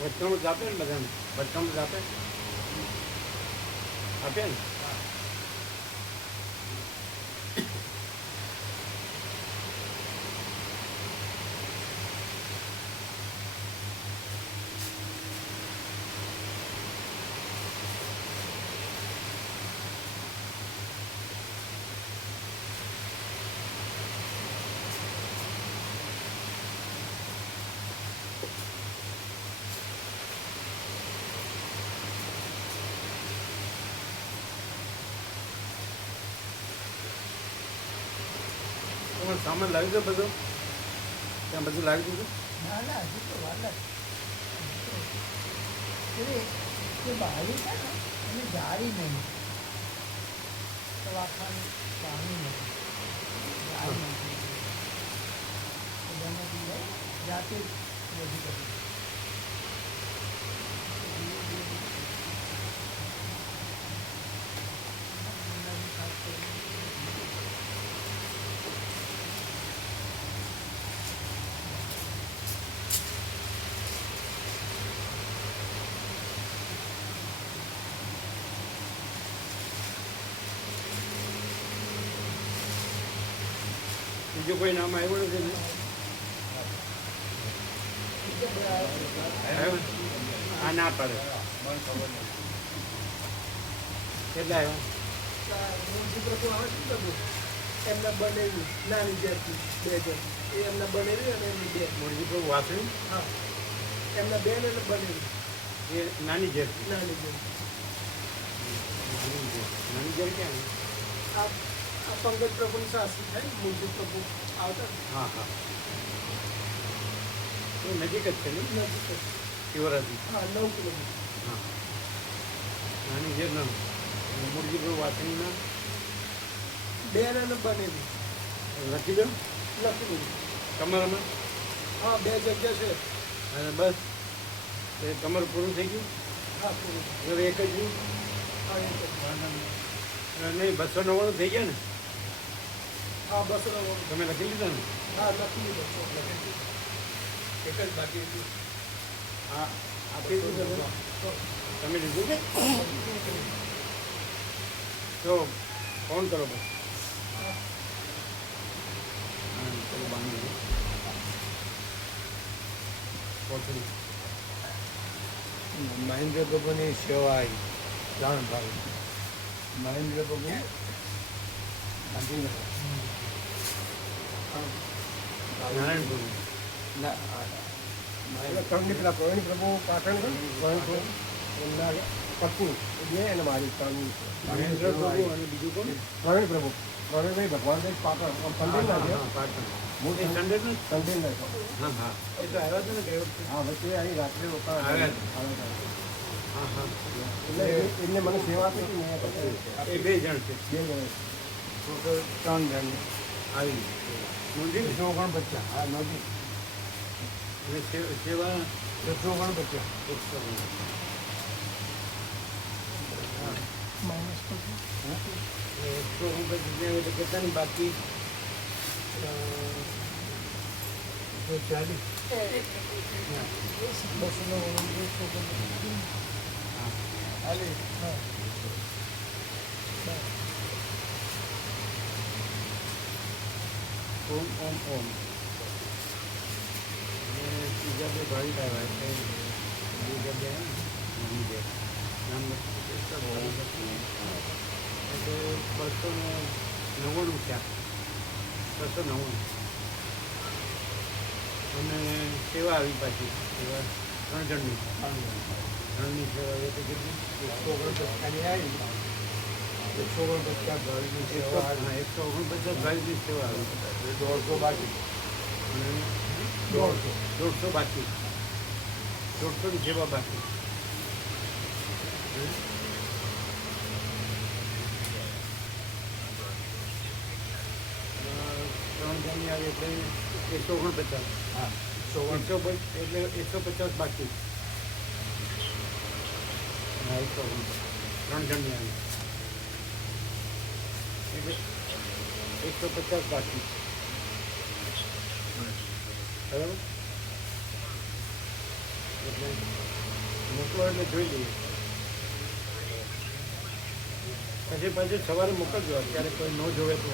વચનામૃત આપે ને બધાને, વચનામૃત આપે ને. સામાન લાવી દો બધો, ત્યાં બધું લાવી દીધું. જે બારી છે ને એની જાળી નહીં તો આખાની પાણી નથી જાળી નથી તો બનેથી લઈ જાતે જ બધું કરી બીજું કોઈ નામ આવ્યું નથી ને? આવ્યું? આ ના પડે. મને ખબર નથી. કેટલા આવ્યા? મૂળજી પ્રભુ આવે છે પ્રભુ એમને બનેવી નાની જેટલી 2 જણ એ એમને બનેવી અને એમની બેન મૂળજી પ્રભુ વાપર્યું હા એમના બેન એટલે બનેવી એ નાની જેર છે. નાની જેમ નાની જેર ક્યાં? આ આ પંકજ પ્રભુની સાસુ થાય મૂળજી પ્રભુ આવતા ને હા હા એ નજીક જ છે ને નજીક જ. શિવરાત્રી. હા 9 કિલોમીટર હા નાની જેર ના મૂળજી પ્રભુ વાપરીના બેન અને બનેવી લખી દો લખી દીધું તમારામાં. હા 2 જગ્યા છે અને બસ એ તમારું પૂરું થઈ ગયું. હા પૂરું હવે એક જ રહ્યું. હા એક જ. નહીં 299 થઈ ગયા ને? હા 299 તમે લખી લીધા ને? હા લખી દીધું એક જ બાકી હતું હા આપી દીધું તમે? તમે લીધું કે? તો ફોન કરો બસ. હા ચલો બાંધી કોથળી. મહેન્દ્ર પ્રભુની સેવા જાણ ભાવી મહેન્દ્ર પ્રભુ ગાંધીનગર નારાયણપુર. પેલા પ્રવીણ પ્રભુ પાટણ પ્રવીણ પ્રભુ એમના પત્ની બે અને મારી ત્રણ મહેન્દ્ર પ્રભુ અને બીજું કોણ? પ્રવીણ પ્રભુ પ્રવીણભાઈ ભગવાનભાઈ પાટણ પંડિતના છે હા, પાટણ. હું એ સંડેનું જ? પંડિતના છે હા હા એ તો આવ્યા હતા ને ગઈ વખતે. હા વચ્ચે અહીં રાત્રે રોકાણ આવ્યા આવ્યા હા હા એટલે એમને મને સેવા આપી હતી ને એ 2 જણ છે. 2 જણ ટોટલ 3 જણ આવી નોંધી ને? 149 હા નોંધી અને સેવા 149 માઇનસ પછી 149 કેટલાની બાકી? 140 હાલે હા ઓમ ઓમ ઓમ. અને ત્રીજા 2 ભાઈ આવ્યા એટલે બીજા 2 નાની બે નામ એટલે 299 થયા. 299 અને સેવા આવી પાછી. સેવા 3 જણની. 3ની સેવા એ તો કેટલી? 149 સેવા 149 ભાઈની સેવા આવી. 150 બાકી અને 150 બાકી. 150ની સેવા બાકી. ત્રણ જણની આવી એટલે 149. હા 150 એટલે 150 બાકી. હા 149 3 જણની આવી એટલે 150 બાકી. બરાબર? એટલે મોકલો એટલે જોઈ લઈએ. પછી સવારે મોકલજો અત્યારે કોઈ ન જોવે તો